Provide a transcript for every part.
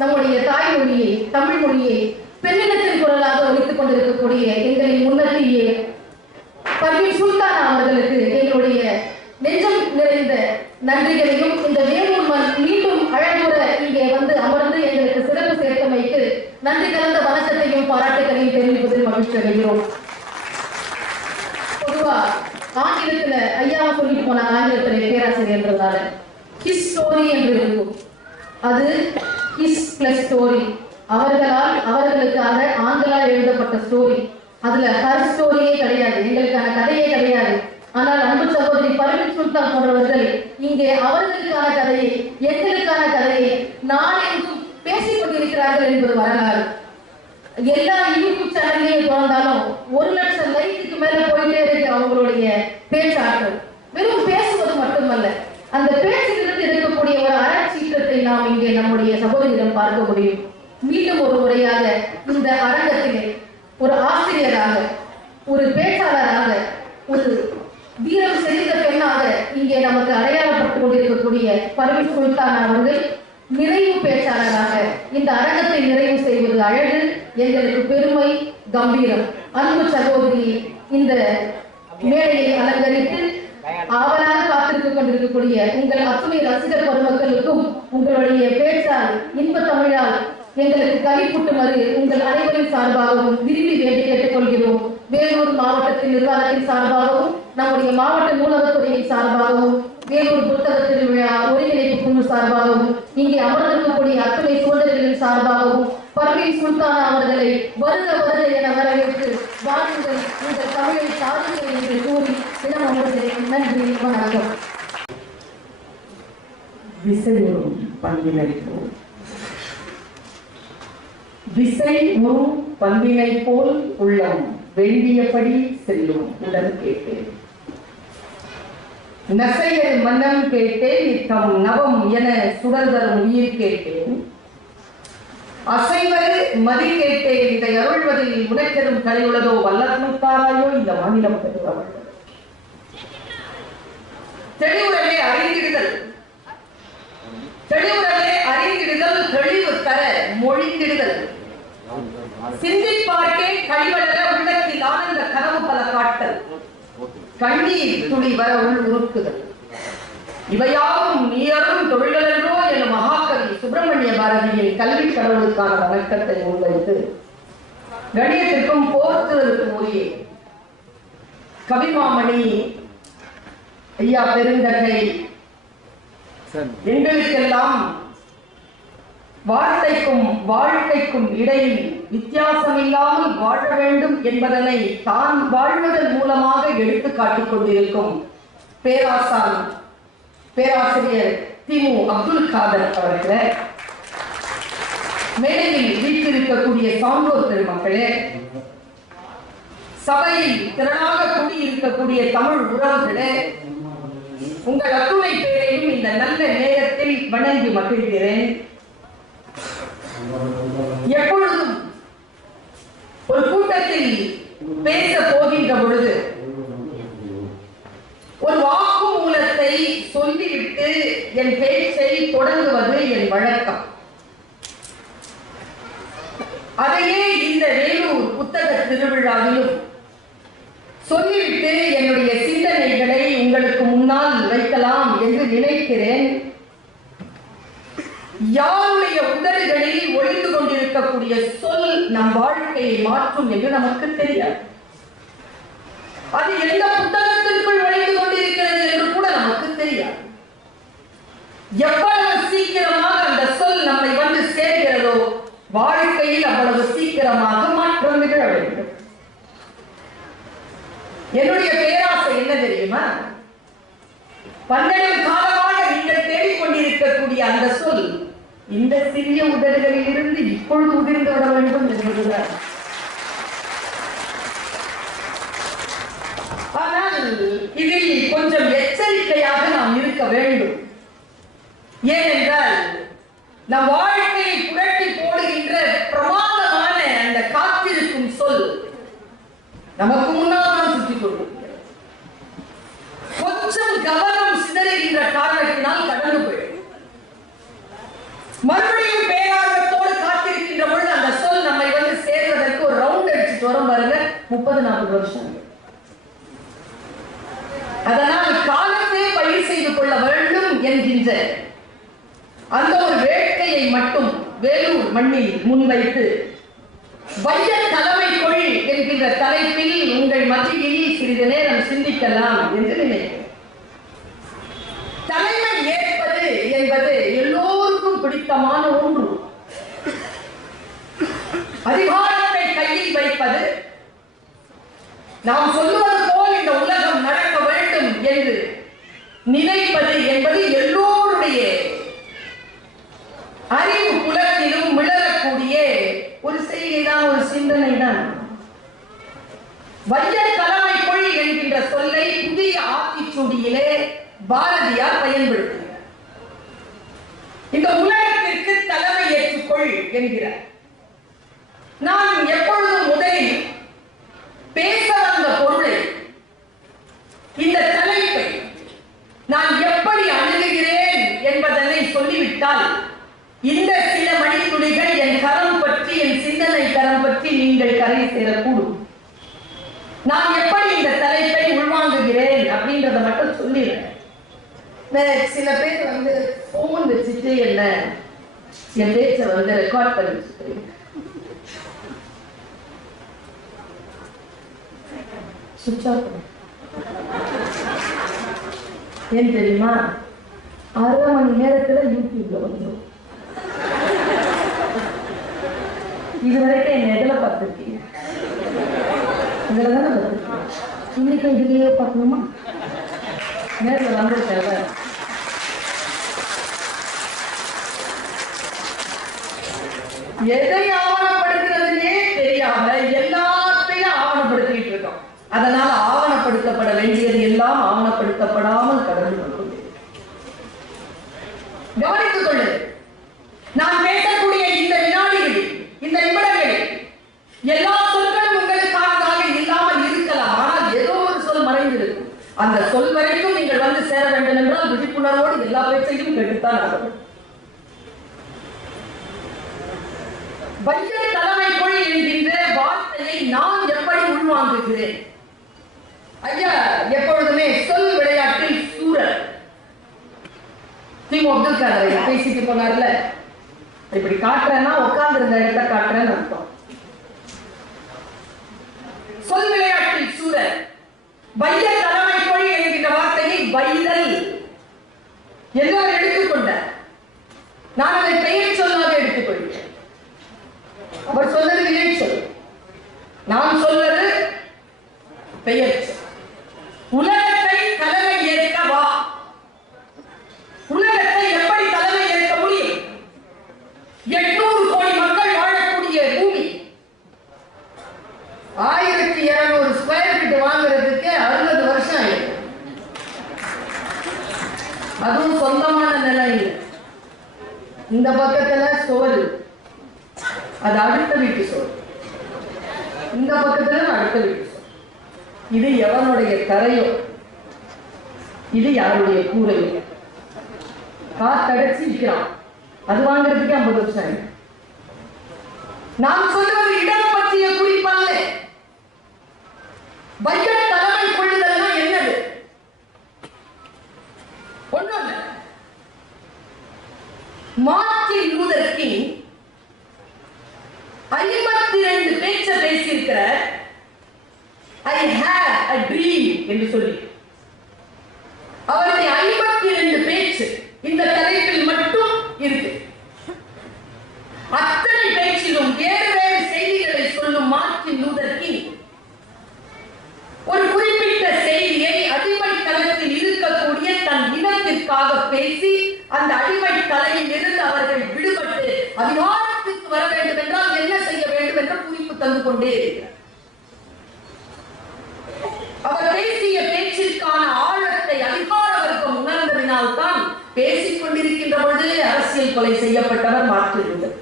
நம்முடைய தாய்மொழியை, தமிழ் மொழியை பெண்ணினத்தின் குரலாக ஒலித்துக் கொண்டிருக்கக்கூடிய எங்களின் முன்னத்தியே பர்வீன் சுல்தானா அவர்களுக்கு எங்களுடைய நெஞ்சம் நிறைந்த நன்றிகளையும், இந்த வேலூர் மண் மீண்டும் அழகுற இங்கே வந்து அமர்ந்து எங்களுக்கு சிறப்பு சேர்த்தமைக்கு நன்றி கலந்த வணக்கத்தையும் பாராட்டுகளையும் தெரிவிப்பதில் மகிழ்ச்சி அடைகிறோம். பொதுவா ஆங்கிலத்துல ஐயாவை சொல்லிட்டு போன ஆங்கிலத்துல பேராசிரியர் என்றதால ஹிஸ் ஸ்டோரி என்று இருக்கும். அது ஹிஸ் பிளஸ் ஸ்டோரி, அவர்களால் அவர்களுக்காக ஆண்களால் எழுதப்பட்ட ஸ்டோரி. அதுல ஹர் ஸ்டோரியே கிடையாது, எங்களுக்கான கதையே கிடையாது. ஆனால் அன்பு சகோதரி பர்வீன் சுல்தான் போன்றவர்கள் இங்கே அவர்களுக்கான கதையை, எங்களுக்கான கதையை நாளெங்கும் பேசிக் கொண்டிருக்கிறார்கள் என்பது வரலாறு. எல்லா யூடியூப் சேனல்லையும் திறந்தாலும் 1 லட்சம் லைக்குக்கு மேல போயிட்டே இருக்கு அவங்களுடைய பேச்சாற்றல். வெறும் பேசுவது மட்டுமல்ல, அந்த பேச்சிலிருந்து இருக்கக்கூடிய ஒரு அறச்சீற்றத்தை நாம் இங்கே நம்முடைய சகோதரியிடம் பார்க்க முடியும். மீண்டும் ஒரு முறையாக இந்த அரங்கத்திலே ஒரு ஆசிரியராக, ஒரு பேச்சாளராக, ஒரு வீரம் செறிந்த பெண்ணாக இங்கே நமக்கு அடையாளப்பட்டுக் கொண்டிருக்கக்கூடிய பர்வீன் சுல்தான் அவர்கள் நிறைவு பேச்சாளராக இந்த அரங்கத்தை நிறைவு செய்வது அழகு, எங்களுக்கு பெருமை, கம்பீரம். அன்பு சகோதரி இந்த மேடையை அலங்கரித்து ஆவலாக காத்திருத்துக் கொண்டிருக்கக்கூடிய உங்கள் அத்துணை ரசிகர் பெருமக்களுக்கும் உங்களுடைய பேச்சால், இன்ப தமிழால் எங்களுக்கு களிப்புட்டுமாறு உங்கள் அனைவரின் சார்பாகவும் விரும்பி வேண்டி கேட்டுக்கொள்கிறோம். வேலூர் மாவட்டத்தின் நிர்வாகத்தின் சார்பாகவும், நம்முடைய மாவட்ட நூலகத்துறையின் சார்பாகவும், வேலூர் புத்தக திருவிழா ஒருங்கிணைப்பு குழு சார்பாகவும், இங்கே அமர்ந்திருக்கக்கூடிய அத்துணை சோதனைகளின் சார்பாகவும் பர்வீன் சுல்தானா அவர்களை வருக வருக என வரவேற்று வாருங்கள், உங்கள் தமிழை சாதிங்கள் என்று கூறி தினம் அமர்கிறேன். நன்றி, வணக்கம். விசையுறும் பண்பினைப்போல், விசை உரு பண்பினை போல் உள்ளம் வேண்டியபடி செல்லும் உடன் கேட்டேன். நசையர் மன்னம் கேட்டேன், நித்தம் நவம் என சுடர்தரும் உயிர் கேட்டேன். அசைவது மதி கேட்டேன், இதை அருள்வதில் உனக்கெரும் கலையுள்ளதோ வல்லத்தாராயோ இந்த மாநிலம் பெறுவர்கள். தெளிவுடனே அறிந்திடுதல், தெளிவுடனே அறிந்திடுதல், தெளிவு தர மொழிந்திடுதல், சிந்திப்பார்க்கே கழிவளர உள்ளத்தில் ஆனந்த கனவு பல காட்டல், கண்ணீர் துளி வர உள் உருக்குதல், இவையாவும் நீரும் தொழிலோ எனும் மகாகவி சுப்பிரமணிய பாரதியின் கல்வி கடவுளுக்கான வணக்கத்தை முன்வைத்து கணியத்திற்கும் போர்த்துவதற்கும் உரிய கவிமாமணி ஐயா பெருந்தகை எங்களுக்கெல்லாம் வார்த்தைக்கும் வாழ்க்கைக்கும் இடையில் வித்தியாசமில்லாமல் வாழ வேண்டும் என்பதனை தான் வாழ்வதன் மூலமாக எடுத்து காட்டிக் கொண்டிருக்கும் பேராசிரியர் திமு அப்துல் காதர் அவர்களே, மேடையில் வீட்டிருக்கக்கூடிய சான்றோர் பெருமக்களே, சபையில் திரளாக கூடியிருக்கக்கூடிய தமிழ் உறவுகளே, உங்கள் அத்துணை பேரையும் இந்த நல்ல நேரத்தில் வணங்கி மகிழ்கிறேன். எப்பொழுதும் ஒரு கூட்டத்தில் பேச போகின்ற பொழுது ஒரு வாக்குமூலத்தை சொல்லிவிட்டு என் பேச்சை தொடங்குவது என் வழக்கம். அதையே இந்த வேலூர் புத்தக திருவிழாவிலும் சொல்லிவிட்டு என்னுடைய சிந்தனைகளை உங்களுக்கு முன்னால் வைக்கலாம் என்று நினைக்கிறேன். யாருடைய உதடுகளில் ஒளிந்து கொண்டிருக்கக்கூடிய சொல் நம் வாழ்க்கையை மாற்றும் என்று நமக்கு தெரியாது. அது எந்த புத்தகத்திற்குள் ஒளிந்து கொண்டிருக்கிறது என்று கூட நமக்கு தெரியாது. எவ்வளவு சீக்கிரமாக அந்த சொல் நம்மை வந்து சேர்கிறதோ வாழ்க்கையில் அவ்வளவு சீக்கிரமாக மாற்றம் நிகழ வேண்டும். என்னுடைய பேராசை என்ன தெரியுமா? 12 காலமாக நீங்கள் தேடிக்கொண்டிருக்கக்கூடிய அந்த சொல் இந்த சிறிய உதடுகளில் இருந்து இப்பொழுது உதிர்ந்து விட வேண்டும் என்பதுதான். ஆனால் இதில் கொஞ்சம் எச்சரிக்கையாக நாம் இருக்க வேண்டும். ஏனென்றால் நம் வாழ்க்கையை புரட்டி போடுகின்ற பிரமாதமான அந்த காத்திருக்கும் சொல் நமக்கு முன்னால் தான் சுற்றிக் கொண்டிருக்கிறது. கொஞ்சம் கவனம் சிதறுகின்ற காரணத்தினால் கடந்து போயிடும். மறுபடியும் பேராக 30-40 வருஷம். அதனால் காலத்தை பயிர் செய்து கொள்ள வேண்டும் என்கின்ற அந்த ஒரு வேட்கையை மட்டும் வேலூர் மண்ணில் முன்வைத்து வைய தலைமை கொள் என்கின்ற தலைப்பில் உங்கள் மத்தியில் சிறிது நேரம் சிந்திக்கலாம் என்று நினைக்கிறேன். தலைமை ஏற்பது என்பது எல்லோருக்கும் பிடித்தமான ஒன்று. அதிகாரத்தை கையில் வைப்பது, நாம் சொல்லுவது போல் இந்த உலகம் நடக்க வேண்டும் என்று நினைப்பது என்பது எல்லோருடைய அறிவு புலத்திலும் மிளரக்கூடிய ஒரு செய்திதான், ஒரு சிந்தனை தான். வைய தலைமை கொள் என்கின்ற சொல்லை புதிய ஆத்திச்சூடியிலே பாரதியார் பயன்படுத்துகிறார். இந்த உலகத்திற்கு தலைமை ஏற்றுக்கொள் என்கிறார். நான் எப்பொழுதும் முதலில் பேச வந்த பொருளை, இந்த தலைப்பை நான் எப்படி அணுகுகிறேன் என்பதனை சொல்லிவிட்டால் இந்த சில மணித்துளிகள் என் கரம் பற்றி, என் சிந்தனை கரம் பற்றி நீங்கள் கரை சேரக்கூடும். நான் எப்படி இந்த தலைப்பை உள்வாங்குகிறேன் அப்படின்றத மட்டும் சொல்லிடுறேன். சில பேர் போன் வச்சுட்டு என்ன என் பேச்சை ரெக்கார்ட் பண்ணி வச்சுக்கிறீங்க. ஏன் தெரியுமா? 1/2 மணி நேரத்துல யூடியூப்ல வந்துடும். இதுவரைக்கும் என்ன எதுல பார்த்துருக்கீங்க? இதுல தானே பார்த்துருக்கீங்க. இன்னைக்கு இதுலயே பார்க்கணுமா? நேரில் வந்துருக்கேன். எதை ஆவணப்படுத்துறதுன்னே தெரியாம எல்லாத்தையும் ஆவணப்படுத்திட்டு இருக்கோம். அதனால ஆவணப்படுத்தப்பட வேண்டியது எல்லாம் ஆவணப்படுத்தப்படாமல் கடந்து கொள்வது. கவனித்துக் கொள்ளுங்கள். நான் பேசக்கூடிய இந்த வினாடிகளில், இந்த நிமிடங்களில் எல்லா சொற்களும் உங்களுக்கானதாக இல்லாமல் இருக்கலாம். ஆனால் ஏதோ ஒரு சொல் மறைந்திருக்கும். அந்த சொல் வரைக்கும் நீங்கள் வந்து சேர வேண்டும் என்றால் விழிப்புணர்வோடு எல்லா பேச்சையும் கெடுத்தான் ஆகும். வைய தலைமை கொள் என்கின்ற வார்த்தையை நான் எப்படி உள்வாங்குகிறேன்? ஐயா எப்பொழுதுமே சொல் விளையாட்டில் சூரர் அப்துல் கலாம் பேசிட்டு போனார்ல, இப்படி காட்டுறேன்னா உட்கார்ந்து இருந்த இடத்த காட்டுறேன்னு அர்த்தம். சொல் விளையாட்டில் சூரர். வைய தலைமை கொள் என்கின்ற வார்த்தையை வைதல் எல்லாரும் எடுத்துக்கொண்டார். நான் அதை பெயர் சொல்லாக எடுத்துக்கொள்கிறேன். அவர் சொன்னது வினை சொல், நான் சொல்வது பெயர் சொல். உலகத்தை தலைமை ஏற்க வா. உலகத்தை எப்படி தலைமை ஏற்க முடியும்? 800 கோடி மக்கள் வாழக்கூடிய பூமி, 1200 ஸ்கொயர் ஃபீட் வாங்குறதுக்கு 60 வருஷம் ஆயிடும். அதுவும் சொந்தமான நிலம். இந்த பக்கத்துல சோறு, அது அடுத்த வீட்டு சோறு. இந்த பக்கத்துல அடுத்த வீட்டு சோறு. இது எவனுடைய கரையோ, இது யாருடைய கூரையோ. காத்தடைச்சு இருக்கிறான். அது வாங்குறதுக்கு 50 வருஷம் ஆயிடும். நான் சொல்லுவது இடம் பற்றிய குறிப்பல்ல. வைய தலைமை கொள்ளுதல்னா என்னது? ஒண்ணும் இல்லை. மார்ட்டின் லூதர் கிங் 52 பேச்ச பேசியிருக்கிற I have a dream என்று சொல்லி அவருடைய 52 பேச்சு இந்த தலைப்பில் மட்டும் இருக்கு. அத்தனை பேச்சிலும் வேறு வேறு செய்திகளை சொல்லும் மார்ட்டின் லூதர் கிங் ஒரு குறிப்பிட்ட செய்தியை அடிமைத்தனத்தில் இருக்கக்கூடிய தன் இனத்திற்காக பேசி அந்த அடிமைத்தலையில் இருந்து அவர்கள் விடுபட்டு அதிகாரத்திற்கு வர வேண்டும் என்றால் என்ன செய்ய வேண்டும் என்ற குறிப்பு தந்து கொண்டே இருக்கிறார். அவர் பேசிய பேச்சிற்கான ஆழத்தை அதிகார வர்க்கம் உணர்ந்ததினால் தான் பேசிக் கொண்டிருக்கின்ற பொழுது அரசியல் கொலை செய்யப்பட்டவர் மார்ட்டின் லூதர்.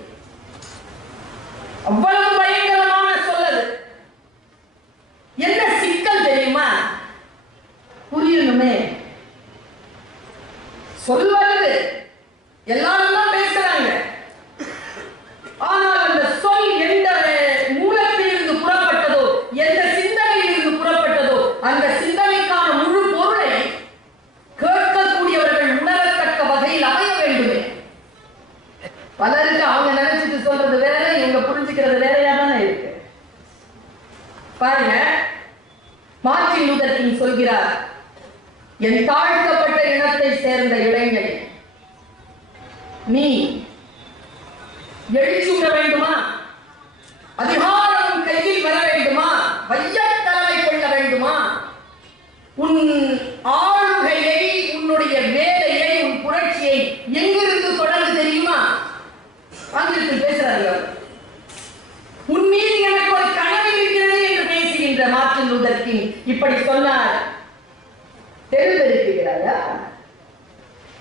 அவ்வளவு பயங்கரமான சொல்லது. என்ன சிக்கல் தெரியுமா? புரியணுமே. சொல்வது எல்லாரும் தான் பேசுறாங்க. ஆனால் அந்த சொல் எந்த மூலத்திலிருந்து புறப்பட்டதோ, எந்த பாருங்க, மார்ட்டின் லூதர் கிங் சொல்கிறார், என் தாழ்த்தப்பட்ட இனத்தை சேர்ந்த இளைஞனே, நீ எழுச்சியுற வேண்டுமா? அதிகாரம் கையில் வர வேண்டுமா? வையத்தலை கொள்ள வேண்டுமா? உன் ஆளுகையை, உன்னுடைய வேலையை, உன் புரட்சியை எங்கிருந்து தொடர்ந்து தெரியுமா? ஆங்கிலத்தில் பேசுறார்கள். உன் மீது எனக்கு ஒரு கனவு இருக்கிறது என்று பேசுகின்ற மார்ட்டின் லூதர் கிங் இப்படி சொன்னார். தெருவெருக்குகிறாயா?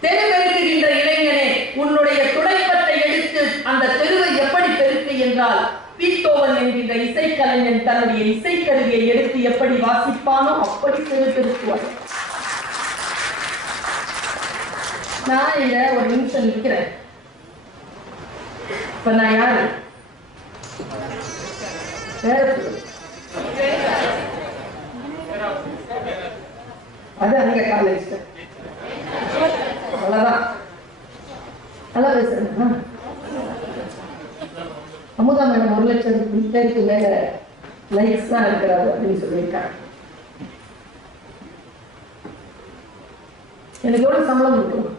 தெருவெருக்குகின்ற இளைஞனே, உன்னுடைய துடைப்பத்தை எடுத்து அந்த தெருவை எப்படி பெருக்கு என்றால், பீத்தோவன் என்கின்ற இசைக்கலைஞன் தன்னுடைய இசைக்கருவியை எடுத்து எப்படி வாசிப்பானோ அப்படி தெரு பெருக்குவார். நான் இங்க ஒரு நிமிஷம் நிற்கிறேன். இப்ப நான் யாரு? அது அங்க காலேஜ் அவ்வளவுதான். நல்லா பேசுறேன். அமுதா மேடம் 1 லட்சம் பேருக்கு மேல லைக்ஸ் தான் இருக்கிறாரு அப்படின்னு சொல்லியிருக்காங்க. எனக்கு எவ்வளவு சம்பளம் கொடுக்கும்?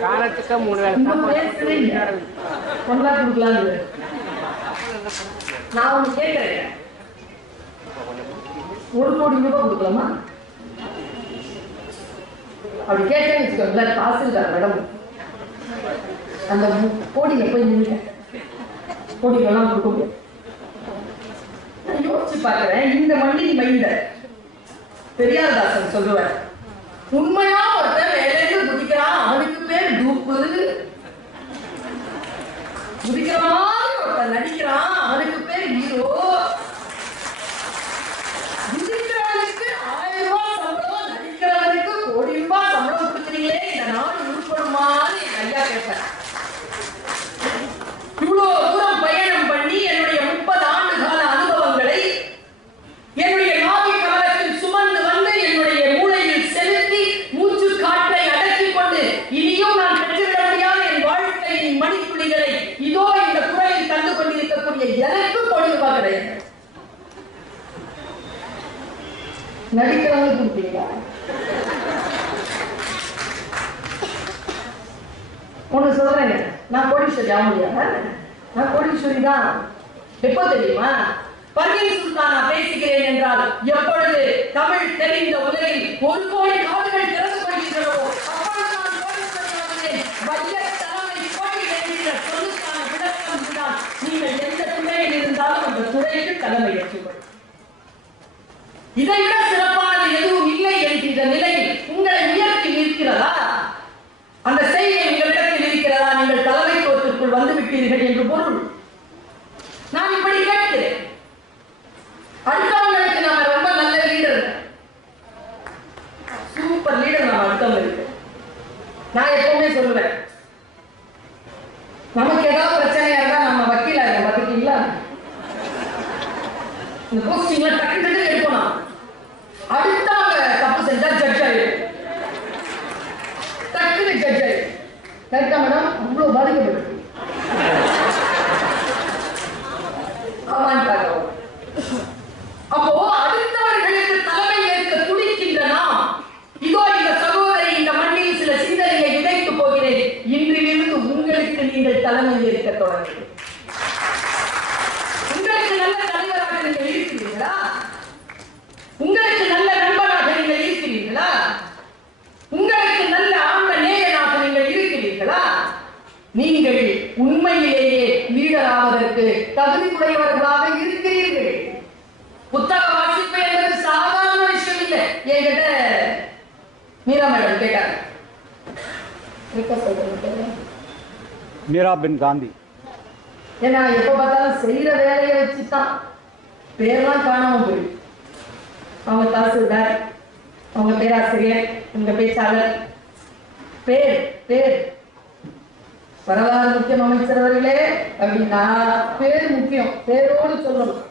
காலத்துக்கு 3 வேலை கொடுக்கலாம். நான் ஒண்ணு கேட்கிறேன், 1 கோடி ரூபாய் கொடுக்கலாமா? அப்படி கேட்டேன்னு வச்சுக்கோங்களேன், தாசில்தார் மேடம் அந்த கோடியில போய் நின்று கோடிகள்லாம் கொடுக்க முடியும். நான் யோசிச்சு பார்க்கிறேன், இந்த மண்ணின் மைந்தர் பெரியார்தாசன் சொல்லுவார், உண்மையா ஒருத்தர் வேலையில குதிக்கிறான் அவனுக்கு பேர் டூப்பு, குதிக்கிற மாதிரி ஒருத்தர் நடிக்கிறான் அவனுக்கு பேர் ஹீரோ, குதிக்கிறவனுக்கு 1000 ரூபாய் சம்பளம், நடிக்கிறவனுக்கு 1 கோடி ரூபாய் சம்பளம் கொடுக்குறீங்களே, இந்த நாடு உருப்படுமான்னு என் ஐயா கேட்பேன். இவ்வளவு தூரம் பயணம் பண்ணி என்னுடைய 30 ஆண்டு கால அனுபவங்களை என்னுடைய நாவி கவலத்தில் சுமந்து வந்து என்னுடைய மூளையில் செலுத்தி மூச்சு காற்றை அடக்கிக் கொண்டு இனியும் நான் பெற்றுவிட முடியாத என் வாழ்க்கையின் மணித்துளிகளை இதோ இந்த குரலில் தந்து கொண்டிருக்கக்கூடிய எனக்கு கொடுப்பா கிடையாது. நடிக்கிறவங்க கொடுப்பீங்களா? ஒண்ணு சொல்றேங்க, நான் கோடீஸ்வரி ஆக முடியாது. நான் கோடீஸ்வரி தான். எப்போ தெரியுமா? பர்வீன் சுல்தானா பேசுகிறேன் என்றால் எப்பொழுது தமிழ் தெரிந்த உலகில் 1 கோடி காதுகள் திறந்து கொள்கின்றனோ அப்பொழுது நான் கோடீஸ்வரி ஆகிறேன். வையத்தலைமை கோடி என்கிற சொல்லுக்கான விளக்கம் இதுதான். நீங்கள் எந்த துறையில் இருந்தாலும் அந்த துறைக்கு தலைமை ஏற்றுக்கொள். இதைவிட சிறப்பானது எதுவும் இல்லை என்கின்ற நிலையில் உங்களை உயர்த்தி நிற்கிறதா? அந்த செய்கை உங்களிடத்தில் இருக்கிறதா? நீங்கள் தலைமைத்துவத்திற்குள் வந்து விட்டீர்கள் என்று பொருள். நான் இப்படி கேட்கிறேன், அடுத்தவங்களுக்கு நாம ரொம்ப நல்ல லீடர், சூப்பர் லீடர் நாம அடுத்தவங்களுக்கு. நான் எப்பவுமே சொல்லுவேன், நமக்கு ஏதாவது பிரச்சனையா இருந்தா நம்ம வக்கீலா இருக்க பாத்துட்டீங்களா? இந்த போஸ்டிங்ல டக்கு டக்கு எடுக்கணும். அடுத்தவங்க தப்பு செஞ்சா ஜட்ஜ் ஆயிடும், டக்குனு ஜட்ஜ் ஆயிடும். கரெக்டா மேடம்? அவ்வளவு பாதிக்கப்பட்டு அப்போ அடுத்தவர்களுக்கு தலைமை ஏற்க துடிக்கின்ற நாம் இதோ இந்த சகோதரி இந்த மண்ணில் சில சிந்தனையை விதைத்து போகிறேன். இன்றிலிருந்து உங்களுக்கு நீங்கள் தலைமை ஏற்க தொடங்குங்கள். உங்களுக்கு நல்ல தலைவராக நீங்கள் இருக்கிறீர்களா? உங்களுக்கு நல்ல நண்பராக நீங்கள் இருக்கிறீர்களா? உங்களுக்கு நல்ல ஆண்ட நேயனாக நீங்கள் இருக்கிறீர்களா? நீங்கள் உண்மையிலேயே லீடர் ஆவதற்கு தகுதியுடையவர்களாக இருக்கிறீர்கள். புத்தக வாசிப்பு என்பது சாதாரண விஷயம் இல்லை. என்கிட்ட மீரா மேடம் கேட்டாங்க, மீராபின் காந்தி. ஏன்னா எப்ப பார்த்தாலும் செய்யற வேலையை வச்சுதான் பேரெல்லாம் காணாம போயிடும். அவங்க தாசில்தார், அவங்க பேராசிரியர், உங்க பேச்சாளர், பேர் பேர் வரலாறு முக்கியம் அமைச்சர் அவர்களே அப்படின்னா பேர் முக்கியம், பேரோடு சொல்லணும்.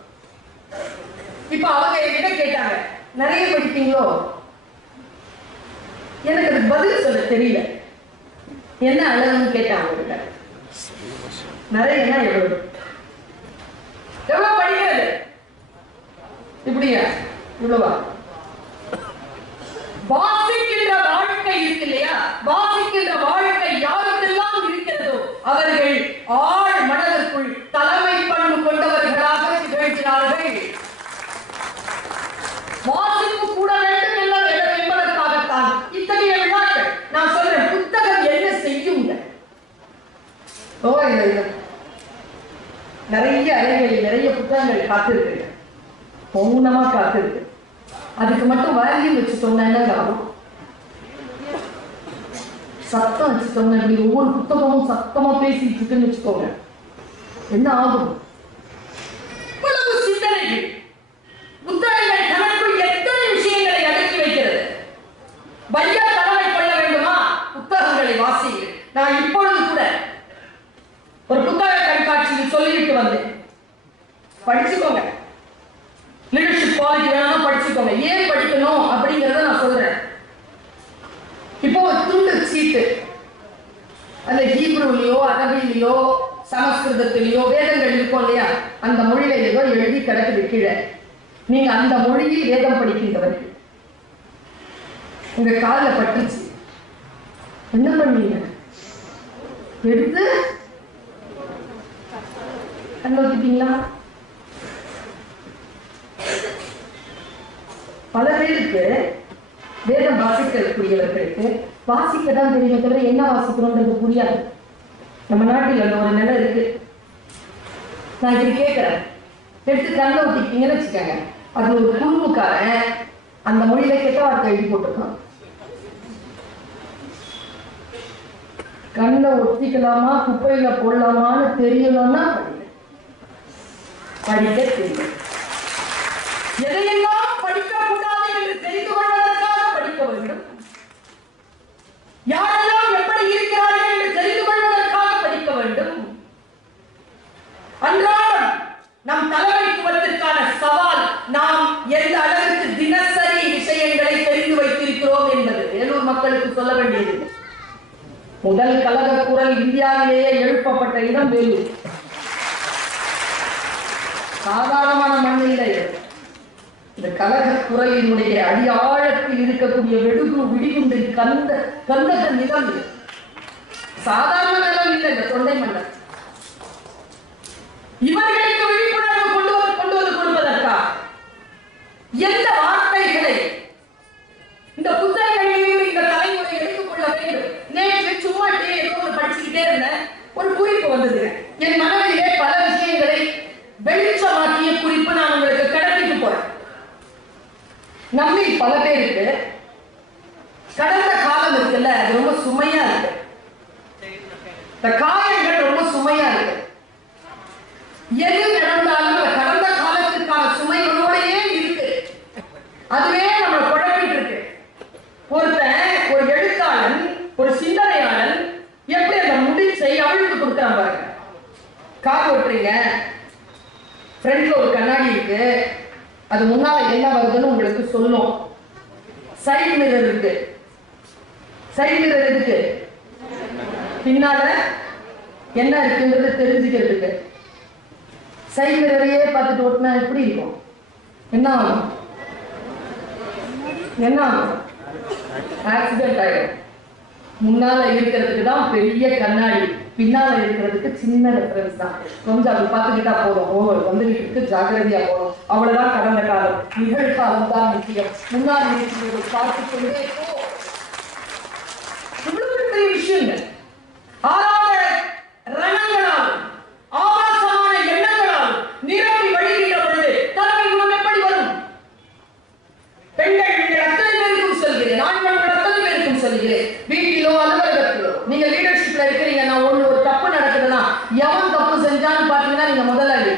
இப்ப அவங்க என்கிட்ட கேட்டாங்க, நிறைய படிப்பீங்களோ? எனக்கு அதுக்கு பதில் சொல்ல தெரியல. என்ன அளவுன்னு கேட்டேன் அவங்ககிட்ட. நிறையனா எவ்வளவு எவ்வளவு படிக்கிறது? இப்படியா? இவ்வளவா? வாசிக்கின்ற வாழ்க்கை இருக்கு இல்லையா, வாசிக்கின்ற வாழ்க்கை யாருக்கெல்லாம் இருக்கிறதோ அவர்கள் ஆழ் மனதிற்குள் தலைமை பண்பு கொண்டவர்களாக திகழ்கிறார்கள். வாசிப்பு கூட வேண்டும் என்பதற்காகத்தான் இத்தகைய விழாக்கள். நான் சொல்றேன், புத்தகம் என்ன செய்யும்? நிறைய அறைகளில் நிறைய புத்தகங்கள் காத்திருக்கு, மௌனமா காத்திருக்கு. அதுக்கு மட்டும் வேல்யூ வச்சுட்டோம்னா என்ன ஆகும்? சத்தம் வச்சுட்டோங்க, இப்படி ஒவ்வொரு புத்தகமும் சத்தமா பேசிட்டு இருக்குன்னு வச்சுக்கோங்க, என்ன ஆகும்? இவ்வளவு சிந்தனைகள், புத்தகங்கள் தனக்குள் எத்தனை விஷயங்களை அடக்கி வைக்கிறது. பைய தலைமை கொள்ள வேண்டுமா? புத்தகங்களை வாசியுங்கள். நான் இப்பொழுது கூட ஒரு புத்தக கண்காட்சியில் சொல்லிட்டு வந்தேன், படிச்சுக்கோங்க. லீடர்ஷிப் குவாலிட்டி வேணாலும் படிச்சுக்கோங்க. ஏன் படிக்கணும் அப்படிங்கறத நான் சொல்றேன். இப்போ ஒரு துண்டு சீட்டு, அந்த ஹீப்ரூலயோ அரபிலையோ சமஸ்கிருதத்திலேயோ வேதங்கள் இருக்கும் இல்லையா, அந்த மொழியில ஏதோ எழுதி கிடக்குது கீழே. நீங்க அந்த மொழியில் வேதம் படிக்கின்றவர்கள், உங்க காலில் பட்டுச்சு, என்ன பண்ணுவீங்க? எடுத்து கண்ணோத்திட்டீங்களா? பல பேருக்கு வேதம் வாசிக்கக்கூடியவர்களுக்கு வாசிக்க தான் தெரியும், தவிர என்ன வாசிக்கிறோன்றது புரியாது. நம்ம நாட்டில் அந்த ஒரு நிலை இருக்கு. நான் இப்படி கேட்கிறேன், எடுத்து கண்ணை ஊத்திக்கிட்டீங்கன்னு வச்சுக்கோங்க, அது ஒரு குறும்புக்காரன் அந்த மொழியில கெட்ட வார்த்தை எழுதி போட்டிருக்கான். கண்ணை ஒத்திக்கலாமா குப்பையில போடலாமான்னு தெரியணும்னா படிக்க தெரியும். எதையெல்லாம் படிக்க கூடாது என்று தெரிந்து கொள்வதற்காக படிக்க வேண்டும். யாரெல்லாம் எப்படி இருக்கிறார்கள் என்று தெரிந்து கொள்வதற்காக படிக்க வேண்டும். அன்றாடம் நம் தலைமைத்துவத்திற்கான சவால், நாம் எந்த அளவிற்கு தினசரி விஷயங்களை தெரிந்து வைத்திருக்கிறோம் என்பது வேலூர் மக்களுக்கு சொல்ல வேண்டியது. முதல் கலக குரல் இந்தியாவிலேயே எழுப்பப்பட்ட இடம் வேலூர். சாதாரணமான மண் இல்லை. இந்த கலக குரலினுடைய அடியாழத்தில் இருக்கக்கூடிய வெடுகு விடிகுண்டு கந்தக நிலம், சாதாரண நிலம் இல்லை. இந்த தொண்டை மண்டலம் இவர்களுக்கு விழிப்புணர்வு கொண்டு வந்து கொடுப்பதற்கா எந்த வார்த்தைகளை இந்த புத்தகங்களில் இந்த தலைமுறை எடுத்துக்கொள்ள வேண்டும். நேற்று சும்மா படிச்சுக்கிட்டே இருந்தேன், ஒரு குறிப்பு வந்தது என் மனதிலே. பல விஷயங்களை வெளிச்சமாக்கிய குறிப்பு நான் உங்களுக்கு கடத்திட்டு போறேன். நம்மில் பல பேருக்கு கடந்த காலம் இருக்குல்ல, அது ரொம்ப சுமையா இருக்கு. இந்த காயங்கள் ரொம்ப சுமையா இருக்கு. எது நடந்தாலும் கடந்த காலத்திற்கான சுமைகளோடையே இருக்கு. அதுவே நம்ம குழப்பிட்டு இருக்கு. ஒருத்தன், ஒரு எழுத்தாளன், ஒரு சிந்தனையாளன் எப்படி அந்த முடிச்சை அவிழ்த்து கொடுக்குறான் பாருங்க. கார் ஓட்டுறீங்க, ஃப்ரண்ட்ல ஒரு கண்ணாடி இருக்கு, அது முன்னால என்ன வருதுன்னு உங்களுக்கு சொல்லும். சைடு மிரர் இருக்கு. சைடு மிரர் இருக்கு, பின்னால என்ன இருக்குன்றது தெரிஞ்சுக்கிறதுக்கு. சைடு மிரரையே பார்த்துட்டு ஓட்டினா எப்படி இருக்கும்? என்ன ஆகும்? என்ன ஆகும்? ஆக்சிடென்ட் ஆயிடும். முன்னால இருக்கிறதுக்கு தான் பெரிய கண்ணாடி, பின்னால இருக்கிறதுக்கு சின்ன ரெஃபரன்ஸ் தான். கொஞ்சம் அதை பார்த்துக்கிட்டா போதும், வந்துகிட்டு ஜாகிரதையா போகும். அவ்வளவுதான் கடந்த காலம். நிகழ்காலம் தான் முக்கியம். முன்னாள் நீதிபதிகள் பார்த்துக் கொண்டே இவ்வளவு பெரிய விஷயங்கள். ஆறாத ரணங்களால், ஆபாசமான எண்ணங்களால் நிரம்பி வழிகின்ற பொழுது தலைமை குணம் எப்படி வரும்? பெண்கள் நீங்கள் அத்தனை பேருக்கும் சொல்கிறேன், ஆண்கள் அத்தனை பேருக்கும் சொல்கிறேன். வீட்டிலோ அலுவலகத்திலோ நீங்க லீடர்ஷிப்ல இருக்கிறீங்க, நான் ஒரு தப்பு நடக்குதுன்னா எவன் தப்பு செஞ்சான்னு பாத்தீங்கன்னா நீங்க முதலாளி.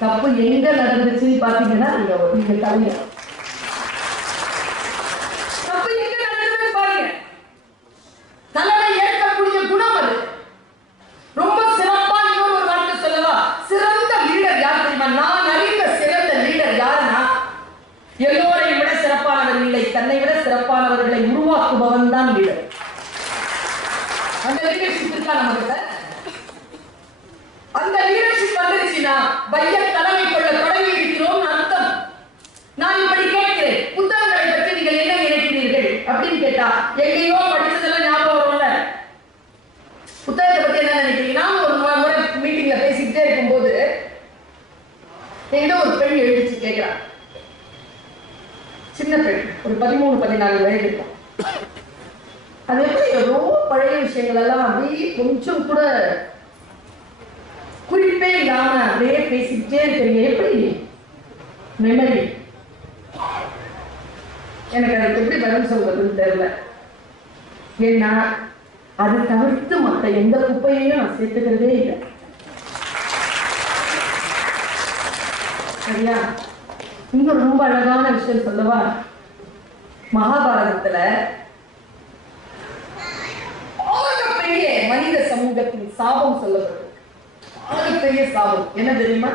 தப்பு எங்க நடந்துச்சுன்னு பாத்தீங்கன்னா நீங்க தலைவர். தப்பு எங்க நடந்ததுன்னு பாருங்க. தலைமை ஏற்கக்கூடிய குணம் அது. ரொம்ப சிறப்பா இன்னொரு வார்த்தை சொல்லவா? சிறந்த லீடர் யார் தெரியுமா? நான் அறிந்த சிறந்த லீடர் யாருன்னா, எல்லோரையும் விட சிறப்பானவர் இல்லை, தன்னை விட சிறப்பானவர்களை இருக்கா நமக்கு? அந்த லீடர்ஷிப் வந்துருச்சுன்னா பைய தலைமை கொள்ள தொடங்கி இருக்கிறோம் அர்த்தம். நான் இப்படி கேட்கிறேன், புத்தகங்களை பற்றி நீங்கள் என்ன நினைக்கிறீர்கள் அப்படின்னு கேட்டா எங்கேயோ படிச்சதெல்லாம் ஞாபகம் வரும்ல. புத்தகத்தை பத்தி என்ன நினைக்கிறீங்க? நான் ஒரு முறை மீட்டிங்ல பேசிக்கிட்டே இருக்கும்போது என்கிட்ட ஒரு பெண் எழுதிச்சு கேட்கிறான். சின்ன பெண், ஒரு 13-14 வயது இருக்கும். அது எப்படி ரொம்ப பழைய விஷயங்கள் எல்லாம் அப்படியே கொஞ்சம் கூட குறிப்பே இல்லாம அப்படியே பேசிக்கிட்டே இருக்கீங்க, எப்படி மெமரி? எனக்கு அதுக்கு எப்படி பதில் சொல்றதுன்னு தெரியல. ஏன்னா அது தவிர்த்து மற்ற எந்த குப்பையையும் நான் சேர்த்துக்கிறதே இல்லை. சரியா? இங்க ரொம்ப அழகான விஷயம் சொல்லவா? மகாபாரதத்துல பெரிய மனித சமூகத்தின் சாபம் சொல்லப்படும். பெரிய சாபம் என்ன தெரியுமா?